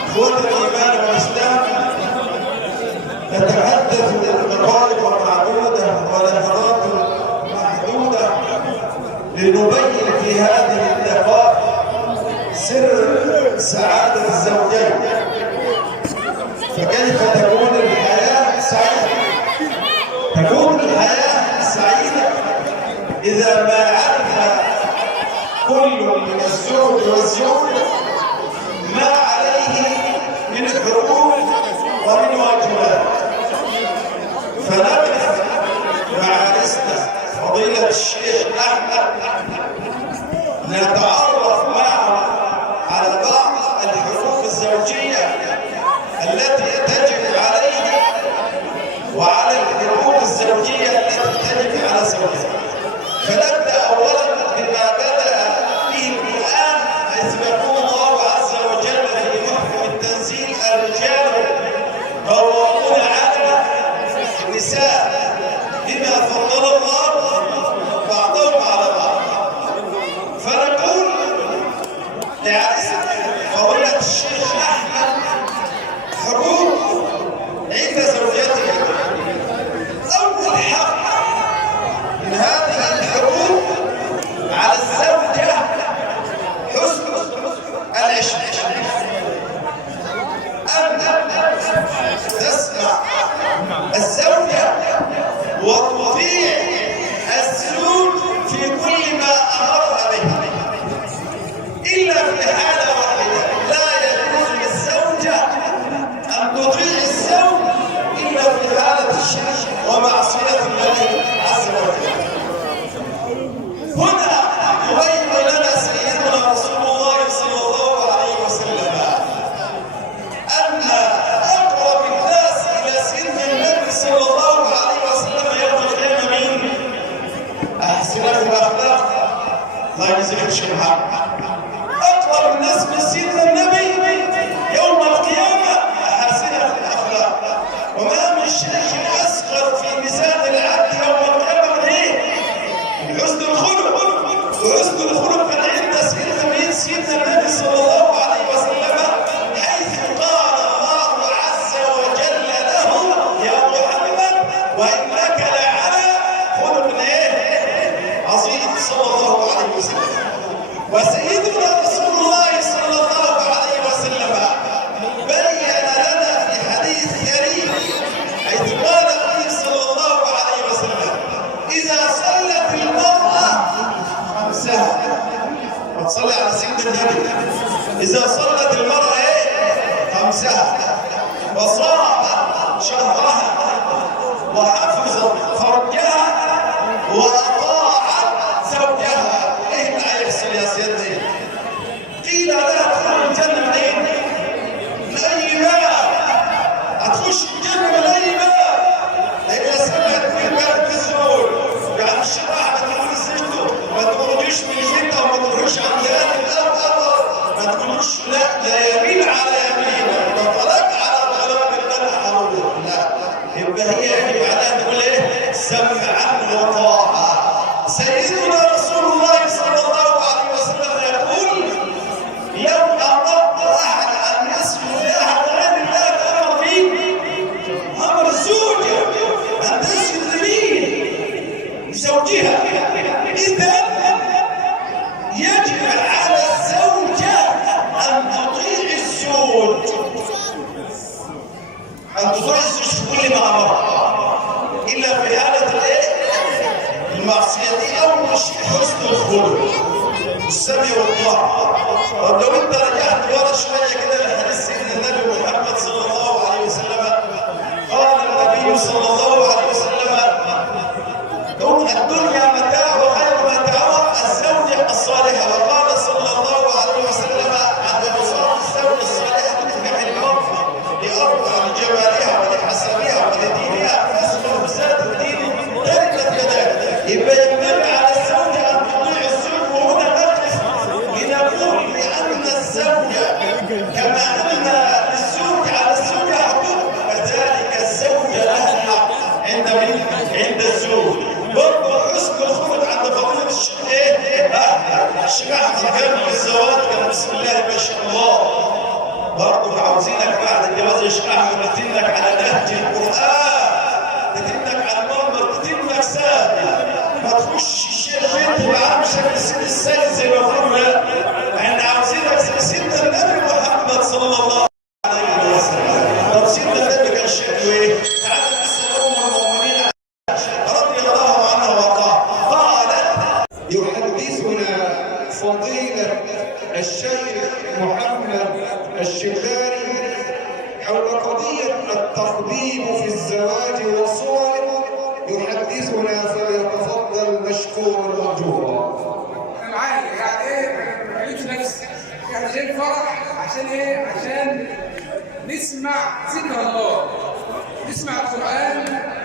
إخوة الإيمان والإسلام، نتحدث دقائق معدودة ولحظات محدودة لنبين في هذه الدقائق سر سعادة الزوجين. فكيف تكون الحياة سعيدة؟ تكون الحياة سعيدة إذا ما عرف كل من الزوج والزوجة ما عليه من حقوق ومن واجبات. فنقف مع رزق فضيلة الشيخ أحمد نتعرف معه على بعض الحقوق الزوجية التي تجب عليه وعلى الحقوق الزوجية التي تجب على زوجها. فنبدأ أولا بما بدأ به القرآن حيث يقول الله تطيع الزوج في كل ما أمرها به، إلا في حالة واحدة: لا يجوز للزوجة أن تطيع الزوج إلا في حالة الشرك ومعصية الله عز وجل. هنا يبين لنا سيدنا رسول الله صلى الله عليه وسلم أن أقرب الناس إلى سيدنا النبي صلى الله عليه وسلم يوم القيامة من أحسنه الأخلاق. الله يجزيك الشيخ محمد. أقرب الناس من سيدنا النبي يوم القيامة أحسنه الأخلاق. وما من شيء أصغر في ميزان العبد يوم القيامة من إيه؟ من حسن الخلق. وحسن الخلق كان عند سيدنا النبي صلى الله عليه وسلم، حيث قال الله عز وجل له: يا محمد وإنك لعلى خلق عظيم صلى الله عليه وسلم. وسيدنا رسول الله صلى الله عليه وسلم بين لنا في حديث كريم حيث قال فيه صلى الله عليه وسلم: إذا صلت المرأة خمسها. وتصلي على سيدنا النبي: إذا صلت المرأة خمسها وصامت شهرها وحفظت فرجها وأطاعت زوجها، إيه اللي هيحصل يا سيدي؟ قيل لها: تدخل الجنة منين؟ من أي باب؟ هتخش الجنة من أي باب؟ إذا سمعت من باب الزوج. يعني الشرع ما تقولش زوجته، ما تخرجوش من البيت أو ما تخرجش عند أهل الأب ما تقولوش لا يمين على يمين ولا طلاق على طلاق الله حرام. لا، يبقى هي يجب عليها تقول إيه؟ سمعا وطاعة. سيدنا رسول الله صلى الله عليه وسلم يقول: لو أمر أحد أن يسجد لأحد غير الله فأمر فيه أمر الزوجة أن تسجد لمين؟ لزوجها. إذا يجب على الزوجة أن تطيع الزوج، في كل ما أمر، إلا في حالة المعصية أو حسن الخلق السمع والطاعة. طب لو أنت رجعت ورا شوية كده لحديث سيدنا النبي محمد صلى الله عليه وسلم، قال النبي صلى الله عليه وسلم: الدنيا متاع وخير متاعها الزوجة الصالحة. وقال صلى الله عليه وسلم: عند بصار الزوجة الصالحة تفتح المرأة لأربع: لجمالها ولحسبها ولدينها، فاسمه ذات الدين تركت يداه. يبقى ينبغي على الزوجة أن تطيع الزوج. وهنا نقف لنقول بأن الزوجة كما أن للزوج على الزوجة حقوق، كذلك الزوجة لها حق عند الزوج. برضه حسن الخلق عند فضيلة الشيخ الشيخ أحمد كان في الزواج كان بسم الله ما شاء الله. برضه عاوزينك بعد الجواز يا شيخ أحمد تتنك على نهج القرآن، تتنك على المنبر، تتنك ثابت، ما تخش الشيخ بنت معاه بشكل سيد السيد زي ما بقولوا. لا، احنا عاوزينك زي سيدنا النبي محمد صلى الله عليه وسلم. طب سيدنا النبي كان شكله ايه؟ تعالى نسأل أم المؤمنين رضي الله عنها وارضاها، قالت: يحدثنا فضيلة الشيخ محمد الشباري حول قضية التقديم في الزواج وصوره. يحدثنا فليتفضل مشكورا مأجورا. انا معايا يعني ايه؟ ما تعلمش نفسك، يعني جاي فرح عشان ايه؟ عشان نسمع ذكر الله، نسمع القرآن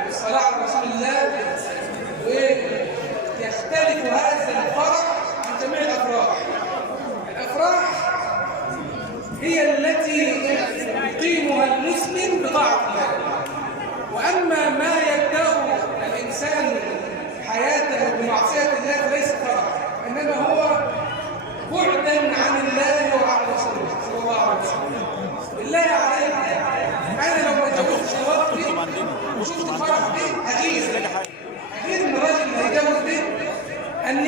والصلاة على رسول الله، ويختلف هذا الفرح عن جميع الأفراح. الأفراح هي التي يقيمها المسلم بطاعة الله، وأما ما يبدأ الإنسان حياته بمعصية الله فليس فرح، إنما هو بعدا عن الله وعن رسوله صلى الله عليه وسلم. بالله عليك، أنا لو ما اتجوزتش الوقت دي وشفت الفرح دي هغير إن الراجل اللي هيتجوز دي أن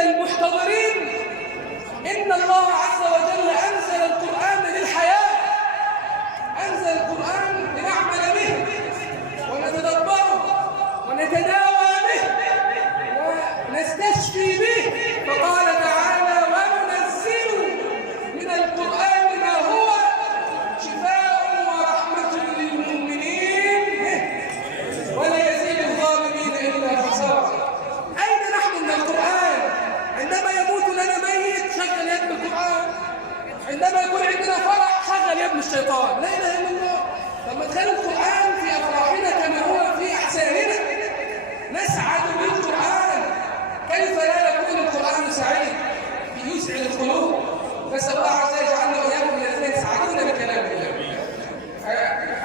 المحتضرين إن الله عز وجل أنزل القرآن للحياة، أنزل القرآن لنعمل به ونتدبره ونتداوى به ونستشفي به. فقال تعالى: وننزل من القرآن ما هو شفاء ورحمة للمؤمنين ولا يزيد الظالمين إلا خسارا. أين نحن من القرآن؟ عندما يموت لنا ميت شغل يد القرآن، عندما يكون عندنا فرح شغل يد الشيطان. لا إله إلا الله. لما تخلوا القرآن في أفراحنا كما هو في أحزاننا، نسعد بالقرآن. كيف لا يكون القرآن سعيد يسعد القلوب؟ نسأل الله عز وجل يجعلنا وإياكم من الذين يسعدون بكلام الله.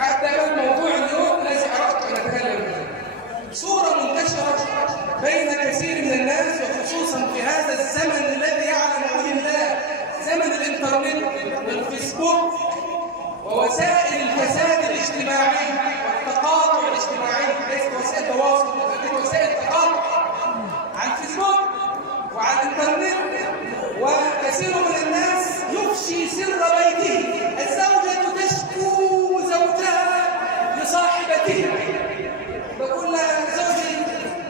حتى موضوع اليوم الذي أردت أن أتكلم به صورة منتشرة بين كثير من الناس، وخصوصا في هذا الزمن الذي يعلم به الله، زمن الإنترنت والفيسبوك ووسائل الفساد الاجتماعي والتقاطع الاجتماعي. ليست وسائل تواصل، ولكن وسائل تقاطع على الفيسبوك وعلى الإنترنت. وكثير من الناس يفشي سر بيته، الزوجة تشكو زوجها لصاحبتها، بقول لها: زوجي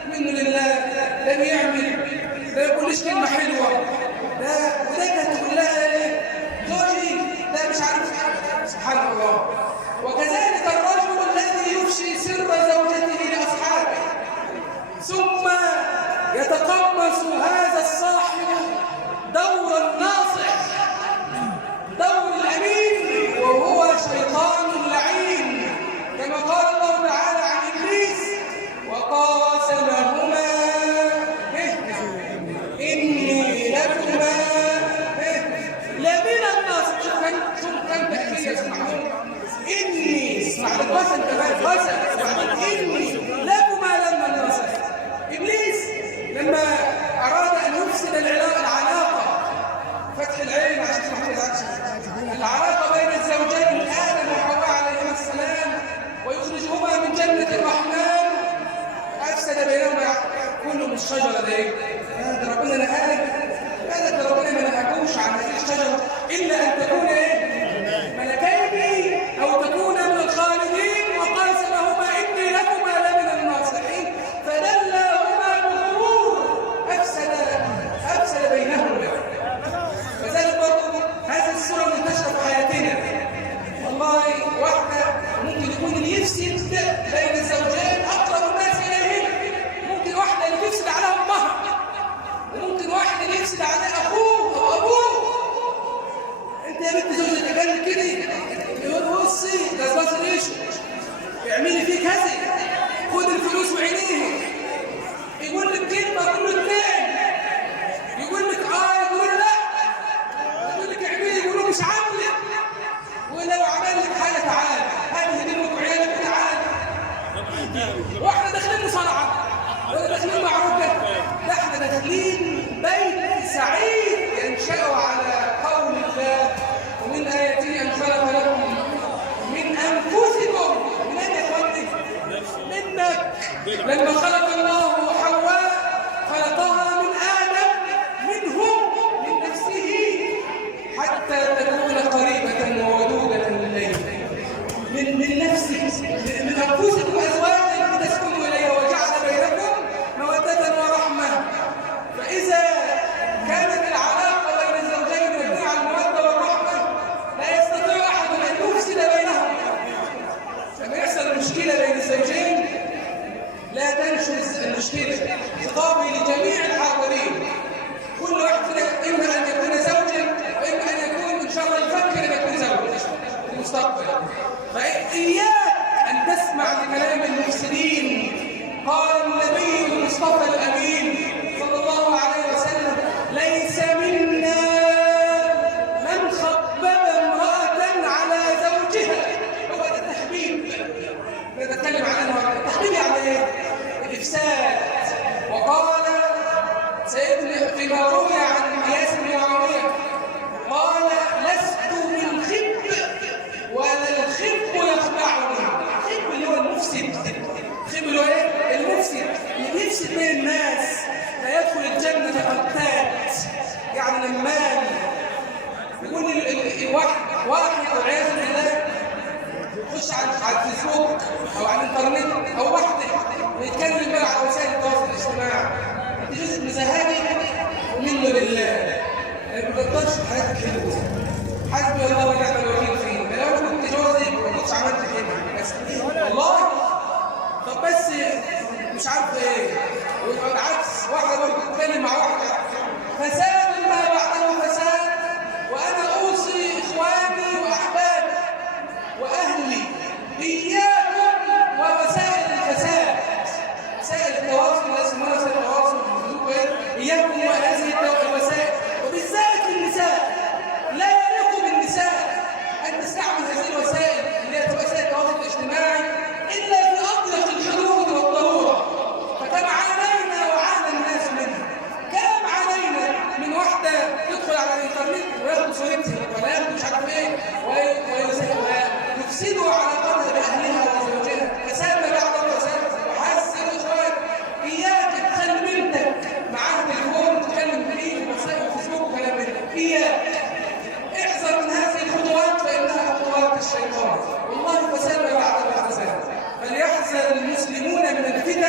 منه لله لم يعمل، لا يقولش كلمة حلوة، وده تقول لها ايه؟ زوجي ده مش عارف. سبحان الله. وكذلك الرجل الذي يفشي سر زوجته لأصحابه، ثم يتقمص هذا الصاحب دور الناصح، دور الأمين، وهو شيطان لعين، كما قال الله تعالى عن إبليس: وقاسمهما إني لكما لمن الناصح. شوف كم تأكيد يسمعون. إني اسمع القسم كمان، قسم إني لكما لمن الناصح. إبليس لما أراد أن يفسد العلاقة، فتح العين عشان العلاقة بين الزوجين آدم وحواء عليهما السلام ويخرجهما من جنة الرحمن، أفسد بينهما كل من الشجرة دي. هذا ربنا نهاك، هذا ربنا ما نهاكوش عن هذه الشجرة إلا أن تكون ملكين أو تكون من الخالدين. وقاسمهما إني لكما لمن الناصحين فدلاهما بغرور أفسد بينهما. فذلك برضه هذه الصورة منتشرة في حياتنا. والله واحدة ممكن يكون اللي يفسد بين الزوجين أقرب الناس إليهم، ممكن واحدة اللي تفسد عليها أمها، وممكن واحد اللي يفسد عليه أخوه أو أبوه. أنت يا بنت زوجتك قال كده، يقول: بصي ده زوج ليش اعملي فيه كذا، خد الفلوس وعينيها. يقول لك كلمة يقول له اثنين، يقول لك يقول له لا، يقول لك اعملي يقول له مش عامله، ولو عمل لك حاجة تعالى هذه دمك وعيالك وتعالى. واحنا داخلين مصارعة ولا داخلين معركة، لا احنا داخلين بيت سعيد ينشأ على قول الله: ومن آياته أن خلق لكم من أنفسكم. من أين يا إخواني؟ منك. لما خلق الله حواء خلقها من آدم، منهم من نفسه، حتى تكون قريبة وودودة لليل. من نفسه، من أنفسكم أزواجا لتسكنوا إليها وجعل بينكم مودة ورحمة. فإذا كانت العلاقة بين الزوجين مبنية على المودة والرحمة، لا يستطيع أحد أن يفسد بينهم. لما يحصل مشكلة بين الزوجين لا تنشر المشكلة، خطابي لجميع الحاضرين، كل واحد فينا إما أن يكون زوجا وإما أن يكون إن شاء الله يفكر أن يكون زوجا في المستقبل. فإياك أن تسمع لكلام المفسدين. قال النبي المصطفى الأمين صلى الله عليه وسلم: ليس منا من خبب امرأة على زوجها. هو ده التحبيب. نتكلم عنه. التحبيب يعني ايه؟ الإفساد. وقال سيدنا فيما روي عن إياس بن معاوية قال: لست بالخب ولا الخب يخدعني. الخب اللي هو المفسد. الخب اللي هو ايه؟ المفسد اللي بيفسد بين الناس، لا يدخل الجنة قتال واحد والعياذ بالله يخش على الفيسبوك او على الانترنت او واحده ويتكلم بقى على وسائل التواصل الاجتماعي، انت جزء مزهري منه لله، ما بتقدرش في حياتك كده. حسبي الله ونعم الوكيل فيه، لو انا كنت جوزي ما كنتش عملت كده، بس والله. طب بس مش عارف ايه، والعكس واحده برضه بتتكلم مع واحده فساد ما بعده فساد. وانا اوصي اخواني واحبابي واهلي اياكم ووسائل الفساد، وسائل التواصل اللي اسمها وسائل التواصل اياكم وهذه الوسائل، وبالذات النساء. لا يليق بالنساء ان تستعمل هذه الوسائل اللي هي وسائل التواصل الاجتماعي الا في اضيق الحدود والضروره. فكم عانينا وعانى الناس منها، كم عانينا من واحده تدخل على الانترنت وياخدوا صورتها ولا ياخدوا مش عارف ايه ويفسدوا علاقتها باهلها وزوجها، فساد بعد الفساد. وحسن شويه اياك تخلي بنتك معاها تليفون تتكلم فيه ووسائل الفيسبوك وكلام من ده، اياك احذر من هذه الخطوات فانها خطوات الشيطان، والله فساد بعد الفساد. فليحذر المسلمون من الفتن،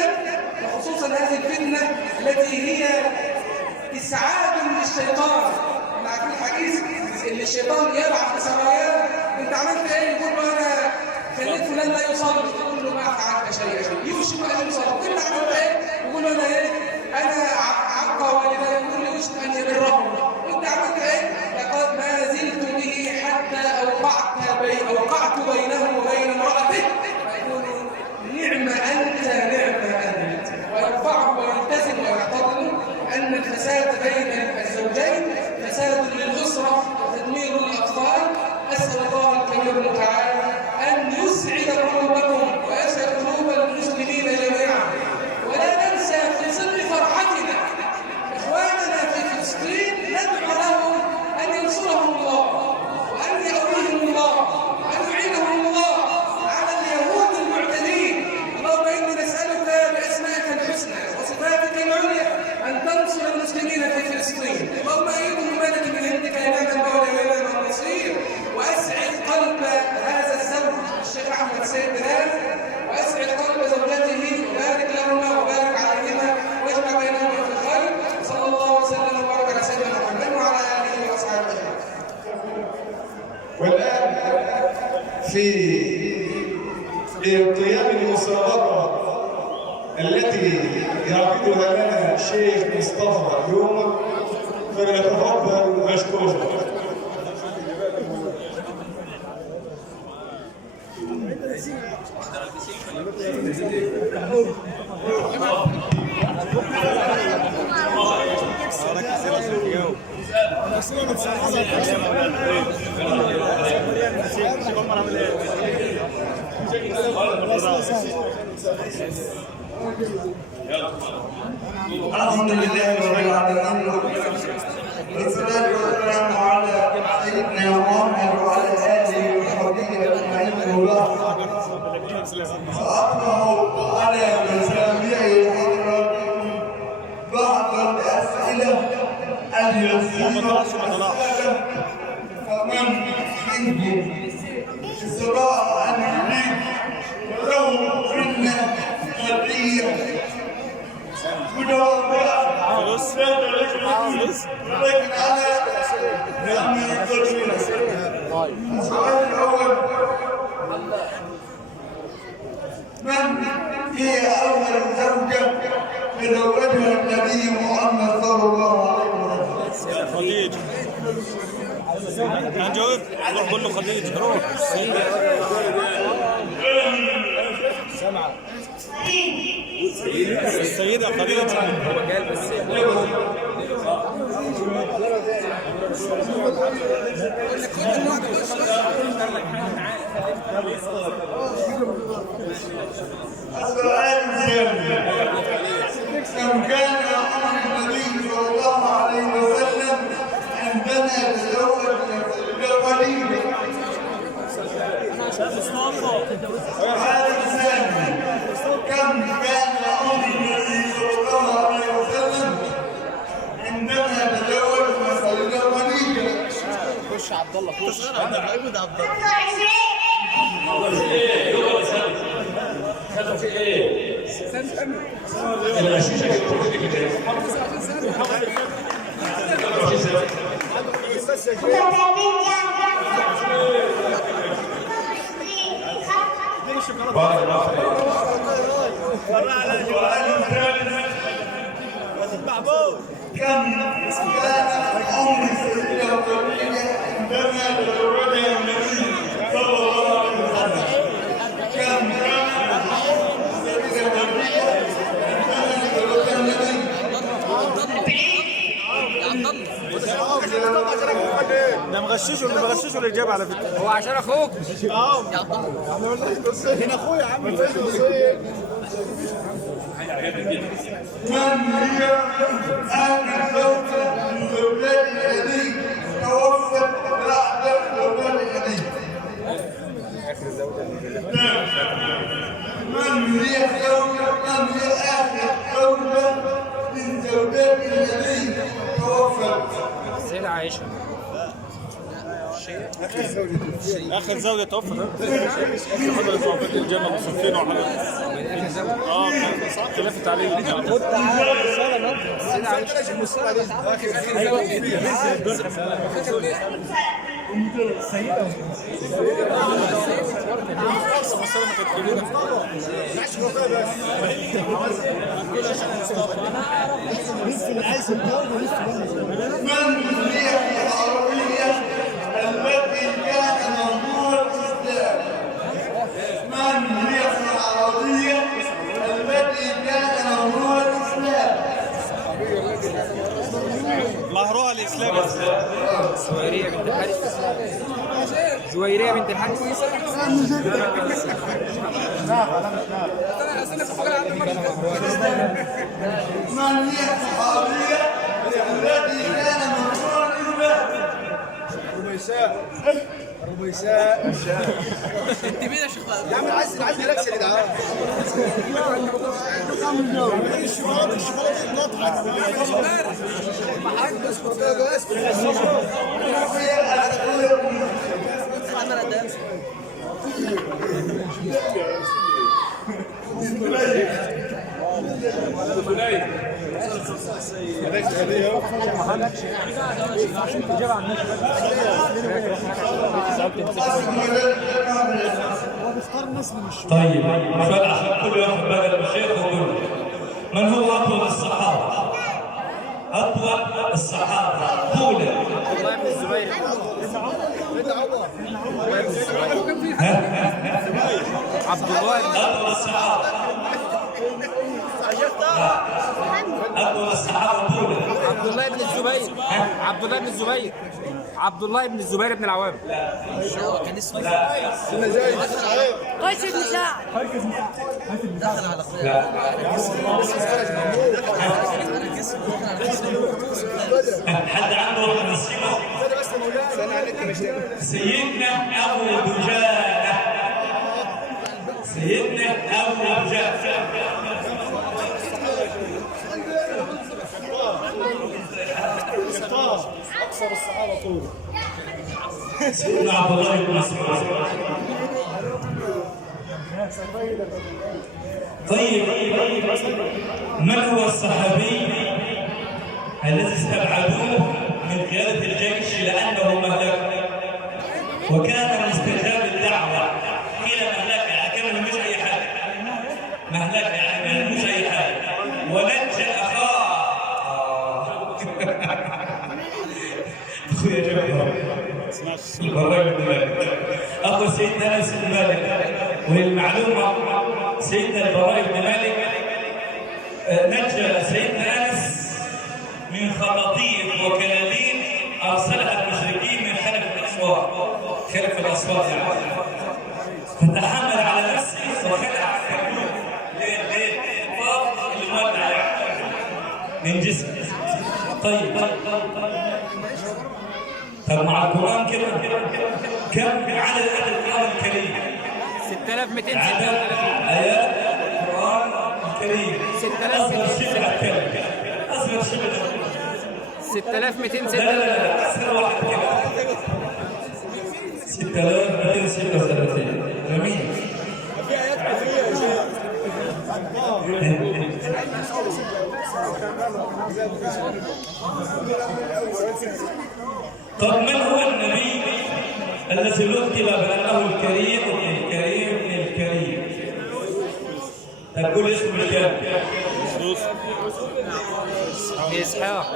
وخصوصا هذه الفتنه التي هي اسعاد للشيطان. احنا عارفين الحديث اللي الشيطان يبعث سراياه، انت عملت ايه؟ يقول له انا خليت فلان لا يصلي، يقول له ما فعلت شيئا، يوشك ان يصلي. انت عملت ايه؟ يقول له انا ايه؟ انا عق والدي، يقول له يوشك ان يبرهم. انت عملت ايه؟ لقد ما زلت به حتى اوقعت بينه وبين امراته، فيقول نعم انت نعم انت، ويرفعه ويلتزم ويعتقد ان الفساد بين الزوجين فساد للاسره وتدمير للاطفال. اسال الله الكريم المتعال ان يسعد قلوبكم ويسعد قلوب المسلمين جميعا. ولا ننسى في سر فرحتنا اخواننا في فلسطين، ندعو لهم ان ينصرهم الله وان يقويهم الله وان يعينهم الله على اليهود المعتدين. اللهم اني نسالك باسمائك الحسنى وصفاتك العليا ان تنصر المسلمين في فلسطين. اللهم ايدهم بمدد من عندك يا نعم المولى ونعم النصير. واسعد قلب هذا الزوج الشيخ احمد سيد بلال، واسعد قلب زوجته، وبارك لهما وبارك عليهما واجمع بينهما في الخير. صلى الله وسلم وبارك على سيدنا محمد وعلى اله واصحابه اجمعين. والآن في قيام المسابقة التي يعقدها لنا الشيخ مصطفى اليوم، فليتفضل مشكورا. الحمد لله رب العالمين، والصلاة والسلام على سيدنا محمد وعلى آله وصحبه أجمعين. وبعد فأطلع على مسامع حضراتكم بعض الأسئلة اليسيرة السهلة، فمن منكم استطاع أن يجيب له منا هدية فلوس ولكن أنا لم يقدر. السؤال الأول: من هي أول زوجة تزوجها النبي محمد صلى الله عليه وسلم؟ خديجة. هنجاوب؟ روح قول له خديجة، روح. سمعة. السيدة خديجة. السؤال الثاني: كم كان عمر النبي صلى الله عليه وسلم عندما تزوج خديجة؟ السؤال الثاني: كم كان عمر النبي صلى الله عليه وسلم عندما تزوج خديجة؟ عبد الله خش احمد عبد الله ايه يقول سنه في ايه؟ الغشيشه كم كان عمر سيدنا وخديجة عندما تزوجها النبي صلى الله عليه وسلم. كم كان عمر سيدنا وخديجة عندما تزوجها النبي. ده مغششه اللي بغششه الاجابه على فكره هو عشان اخوك. هنا اخويا يا عم من هي آخر زوجة من زوجات النبي توفت بعد وفاة النبي؟ من هي آخر زوجة من زوجات النبي توفت؟ سيدة عائشة. اخر زوجة توفت حضرت وفاة الجنة مصفين وحضرت خلافت عليه خد تعالى الرسالة نطلع. سيدة عائشة المسلمة آخر زوجة. من هي العربية التي كان ممنوع الإسلام؟ من هي العربية التي كان ممنوع الإسلام؟ مهروها الاسلام زويرية بنت الحارث. زويرية بنت الحارث. من هي الصحابية التي كان ممنوع الإسلام؟ رميساء انت مين يا شيخ؟ يا عم عايز نركز يا جدعان طيب سؤال عشان كل ياخد باله من الشيخ وكله. من هو اطول الصحابه؟ اطول الصحابه طولا. عبد الله بن الزبير. عبد الله اطول الصحابه اطول الصحابه طولا. عبد الله بن الزبير. عبد الله بن الزبير. عبد الله بن الزبير بن العوام. كان اسمه قيس بن سعد. دخل على حد عنده رقم السيره؟ سيدنا ابو دجانه. سيدنا ابو دجانه اكثر الصحابه طولا سيدنا عبد الله بن مسعود. طيب من هو الصحابي الذي استبعدوه من قيادة الجيش لأنه مهلك وكان مستجاب الدعوة؟ قيل مهلك يعني كان مش أي حاجة، مهلك يعني مش أي حاجة، ونجى أخاه. أخويا جميل البراء بن مالك أخو سيدنا أنس بن مالك. وللمعلومة سيدنا البراء بن مالك نجى سيدنا أنس من خطاطيف وكلالين أرسلها المشركين من خلف الأسوار. خلف الأسوار يعني فتحمل على نفسه وخلع الكلوب للطاق اللي مولع يعني من جسمه. طيب طب مع القرآن كده كم عدد القرآن الكريم؟ 6236 آيات القرآن الكريم. أصغر شبه الكلمة، أصغر شبه 6236 أصغر واحد كده 6236. جميل. في آيات كثيرة يا شيخ. طب من هو النبي الذي لقب بأنه الكريم ابن الكريم ابن الكريم؟ تقول اسم الكريم. إسحاق.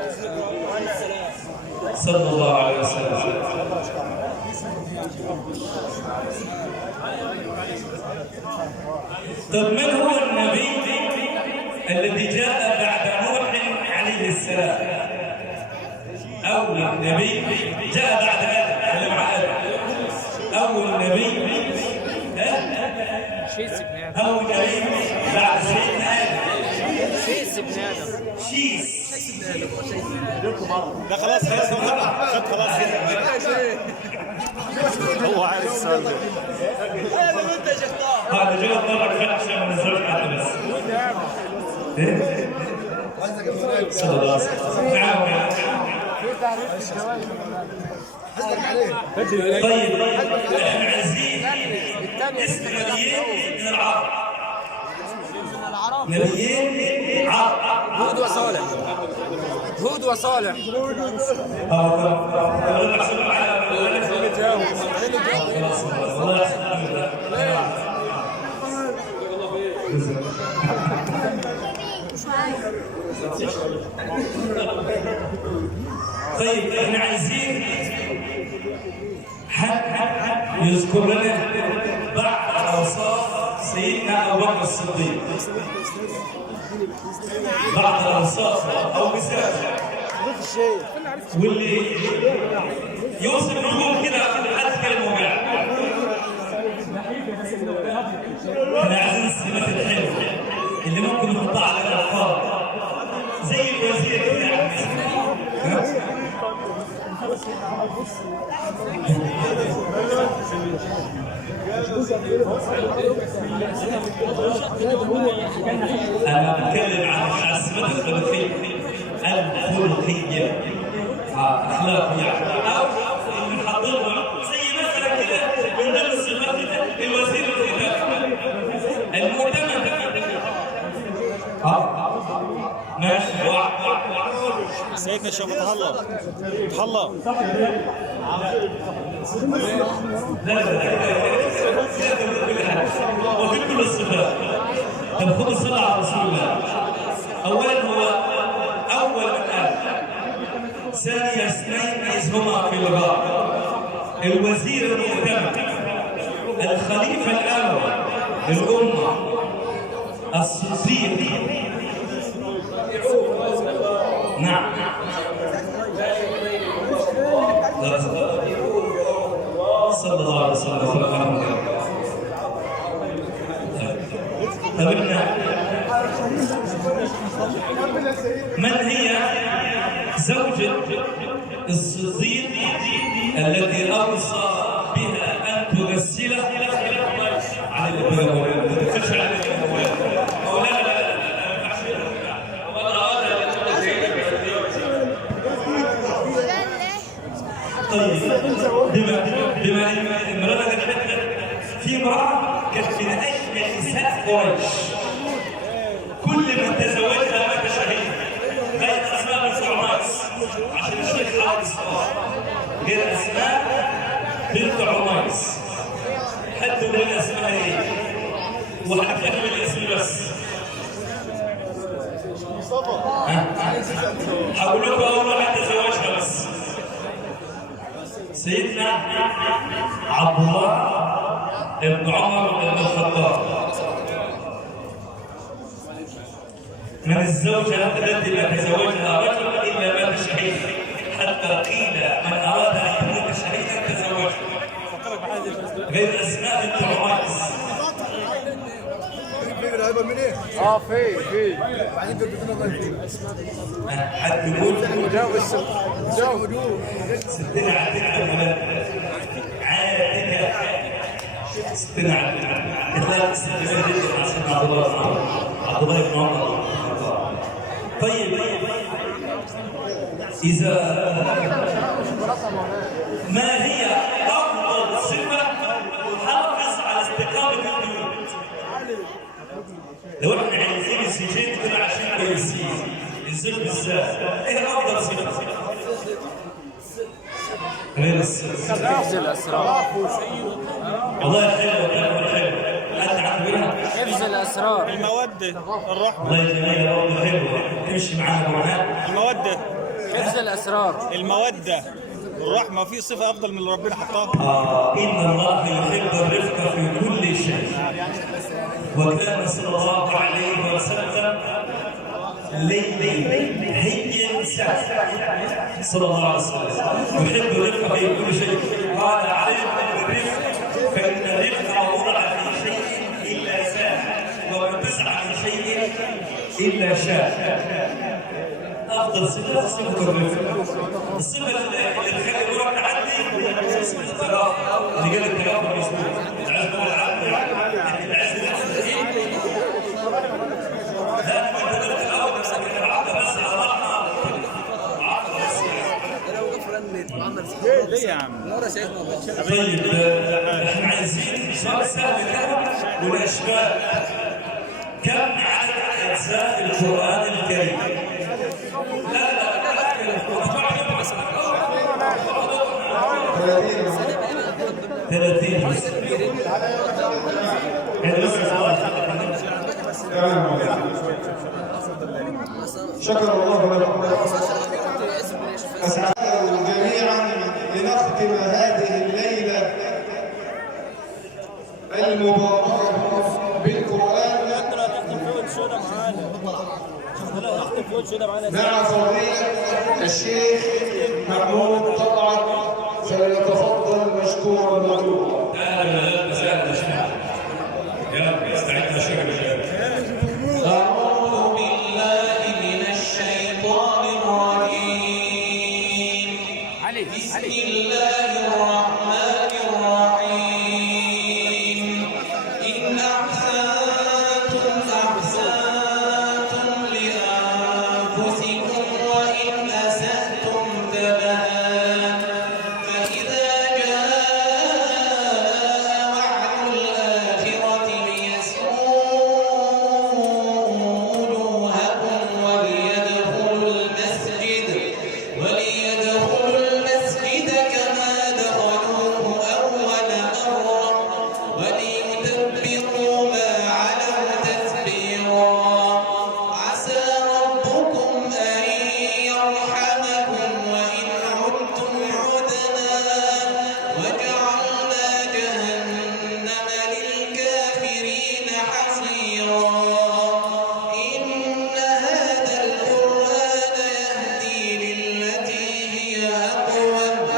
صلى الله عليه وسلم. طب من هو النبي الذي جاء بعد نوح عليه السلام؟ أول نبي جاء بعد آدم مع آدم. أول نبي أول نبي بعد سيدنا آدم. شيس ابن آدم. شيس. ده خلاص خد خلاص. هو عارف السؤال ده. هذا جواب طبعا في أحسن من الزوج حتى بس. صلى الله عليه وسلم. نعم. طيب احنا عايزين اسم نبيين من العرب. نبيين عرب. هود وصالح. هود وصالح. طيب احنا عايزين حد يذكر لنا بعض اوصاف سيدنا ابو بكر الصديق. بعض الاوصاف او مثال واللي يوصف يقول كده اذكر الموجع. احنا عايزين السمات الحلوه اللي ممكن نحطها على الالفاظ زي الوزير كده. أنا بتكلم عن السمات الخلقية الخلقية أخلاقية أو اللي حضرنا زي مثلا كده من ضمن الصفات الوزير الخلقي المؤتمن. ماشي. سيدنا الشيخ تهلا تهلا. وفي كل الصفات. طب خذ الصلاة على رسول الله. أولا هو أول من آدم. ثاني اثنين إذ هما في الغار. الوزير المؤتمن. الخليفة الأول للأمة. الصديق. نعم. صلى الله عليه وسلم. من هي زوجة الصديق التي أوصى بها أن تغسله على الأبواب؟ بما ان امرأة في امرأة كانت من أجمل نساء قريش. كل من تزوجها مات شهيدا. غير أسماء بنت عميس عشان الشيخ حافظ الصلاة. غير أسماء بنت عميس. حد من الأسماء إيه؟ وحكيت من الاسم بس. هقول لكم أول واحد تزوجها بس. سيدنا عبد الله بن عمر بن الخطاب. من الزوجة التي لا تزوجها رجل إلا مات شهيدا. حتى قيل من أراد أن يموت شهيدا تزوجه. غير أسماء بنت عميس. في بعدين بيربطونا الله فيه. حد يقول جاوب ستنا عندنا عادك ستنا عندنا إطلاق ستنا عندنا عبد الله بن عمر. طيب إذا ما هي أفضل صفة لو احنا عايزين الزوجين دول عايشين كويسين، الزوج بالذات ايه افضل صفه؟ غير الصدق. حفظ الأسرار. والله حلو كلام حلو. انت عارفها؟ حفظ الأسرار. المودة الرحمة. الله يجزيك يا رب حلوه تمشي معانا قرآن. المودة حفظ الأسرار. المودة الرحمة في صفة أفضل من اللي ربنا حطها. إن الله يحب الرفق في كل شيء. وكان صلى الله عليه وسلم لين هين سهل صلى الله عليه وسلم يحب الرفق في كل شيء. قال عليكم بالرفق فإن الرفق ما وضع في شيء إلا سهل وما تسعى في شيء إلا شاء. أفضل صفة صفة الرفق. الصفة اللي تخلي الروح تعدي صفة التراضي اللي قال التراضي المظبوط. العزم والعدل العزم لا نقول التراضي بس العدل بس ليه يا عم؟ طيب احنا عايزين سهل كده والاشباه. كم عدد اجزاء القرآن الكريم؟ لا 30 شكر الله لكم. أسعدكم جميعا لنختم هذه الليلة المباركة بالقرآن مع فضيلة الشيخ محمود طلعت، فليتفضل مشكورا مأجورا. أعوذ بالله من الشيطان الرجيم. بسم الله الرحمن الرحيم. إن أحسنتم أحسنتم لأنفسكم وإن أسأتم فلها. فإذا جاء وعد الآخرة ليسوءوا وجوهكم وليدخلوا المسجد كما دخلوه أول مرة وليتبروا ما علوا تتبيرا. عسى ربكم أن يرحمكم وإن عدتم عدنا وجعلنا جهنم للكافرين حصيرا. إن هذا القرآن يهدي للتي هي أقوم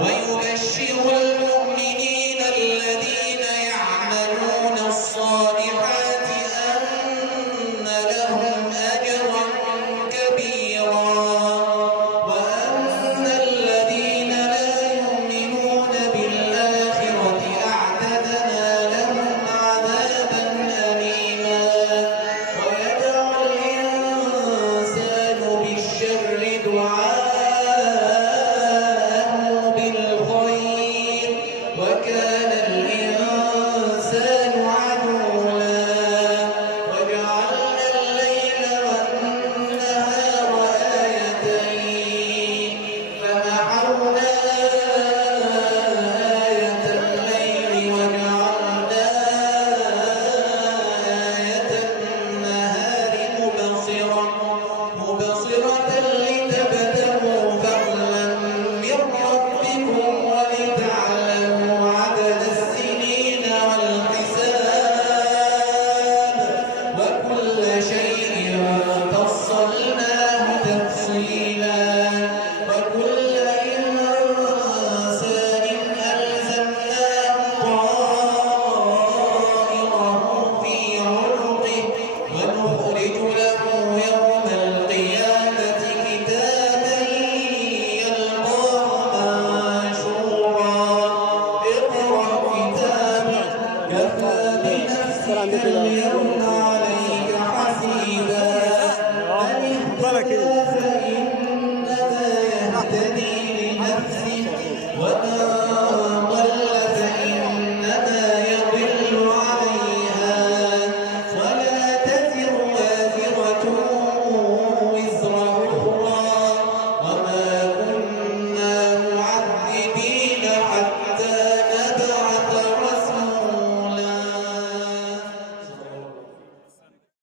ويبشر المؤمنين الذين يعملون الصالحات أن لهم أجرا كبيرا وأن الذين لا يؤمنون بالآخرة أعتدنا لهم عذابا أليما. ويدعو الإنسان بالشر دعاءه بالخير وكان الإنسان عجولا. وجعلنا الليل والنهار آيتين فمحونا آية الليل وجعلنا آية النهار مبصرة لتبتغوا فضلا من ربكم ولتعلموا عدد السنين والحساب وكل شيء فصلناه تفصيلا. وكل إنسان ألزمناه طائره في عنقه ونخرج له يوم القيامة كتابا يلقاه منشورا. اقرأ كتابك كفى بنفسك اليوم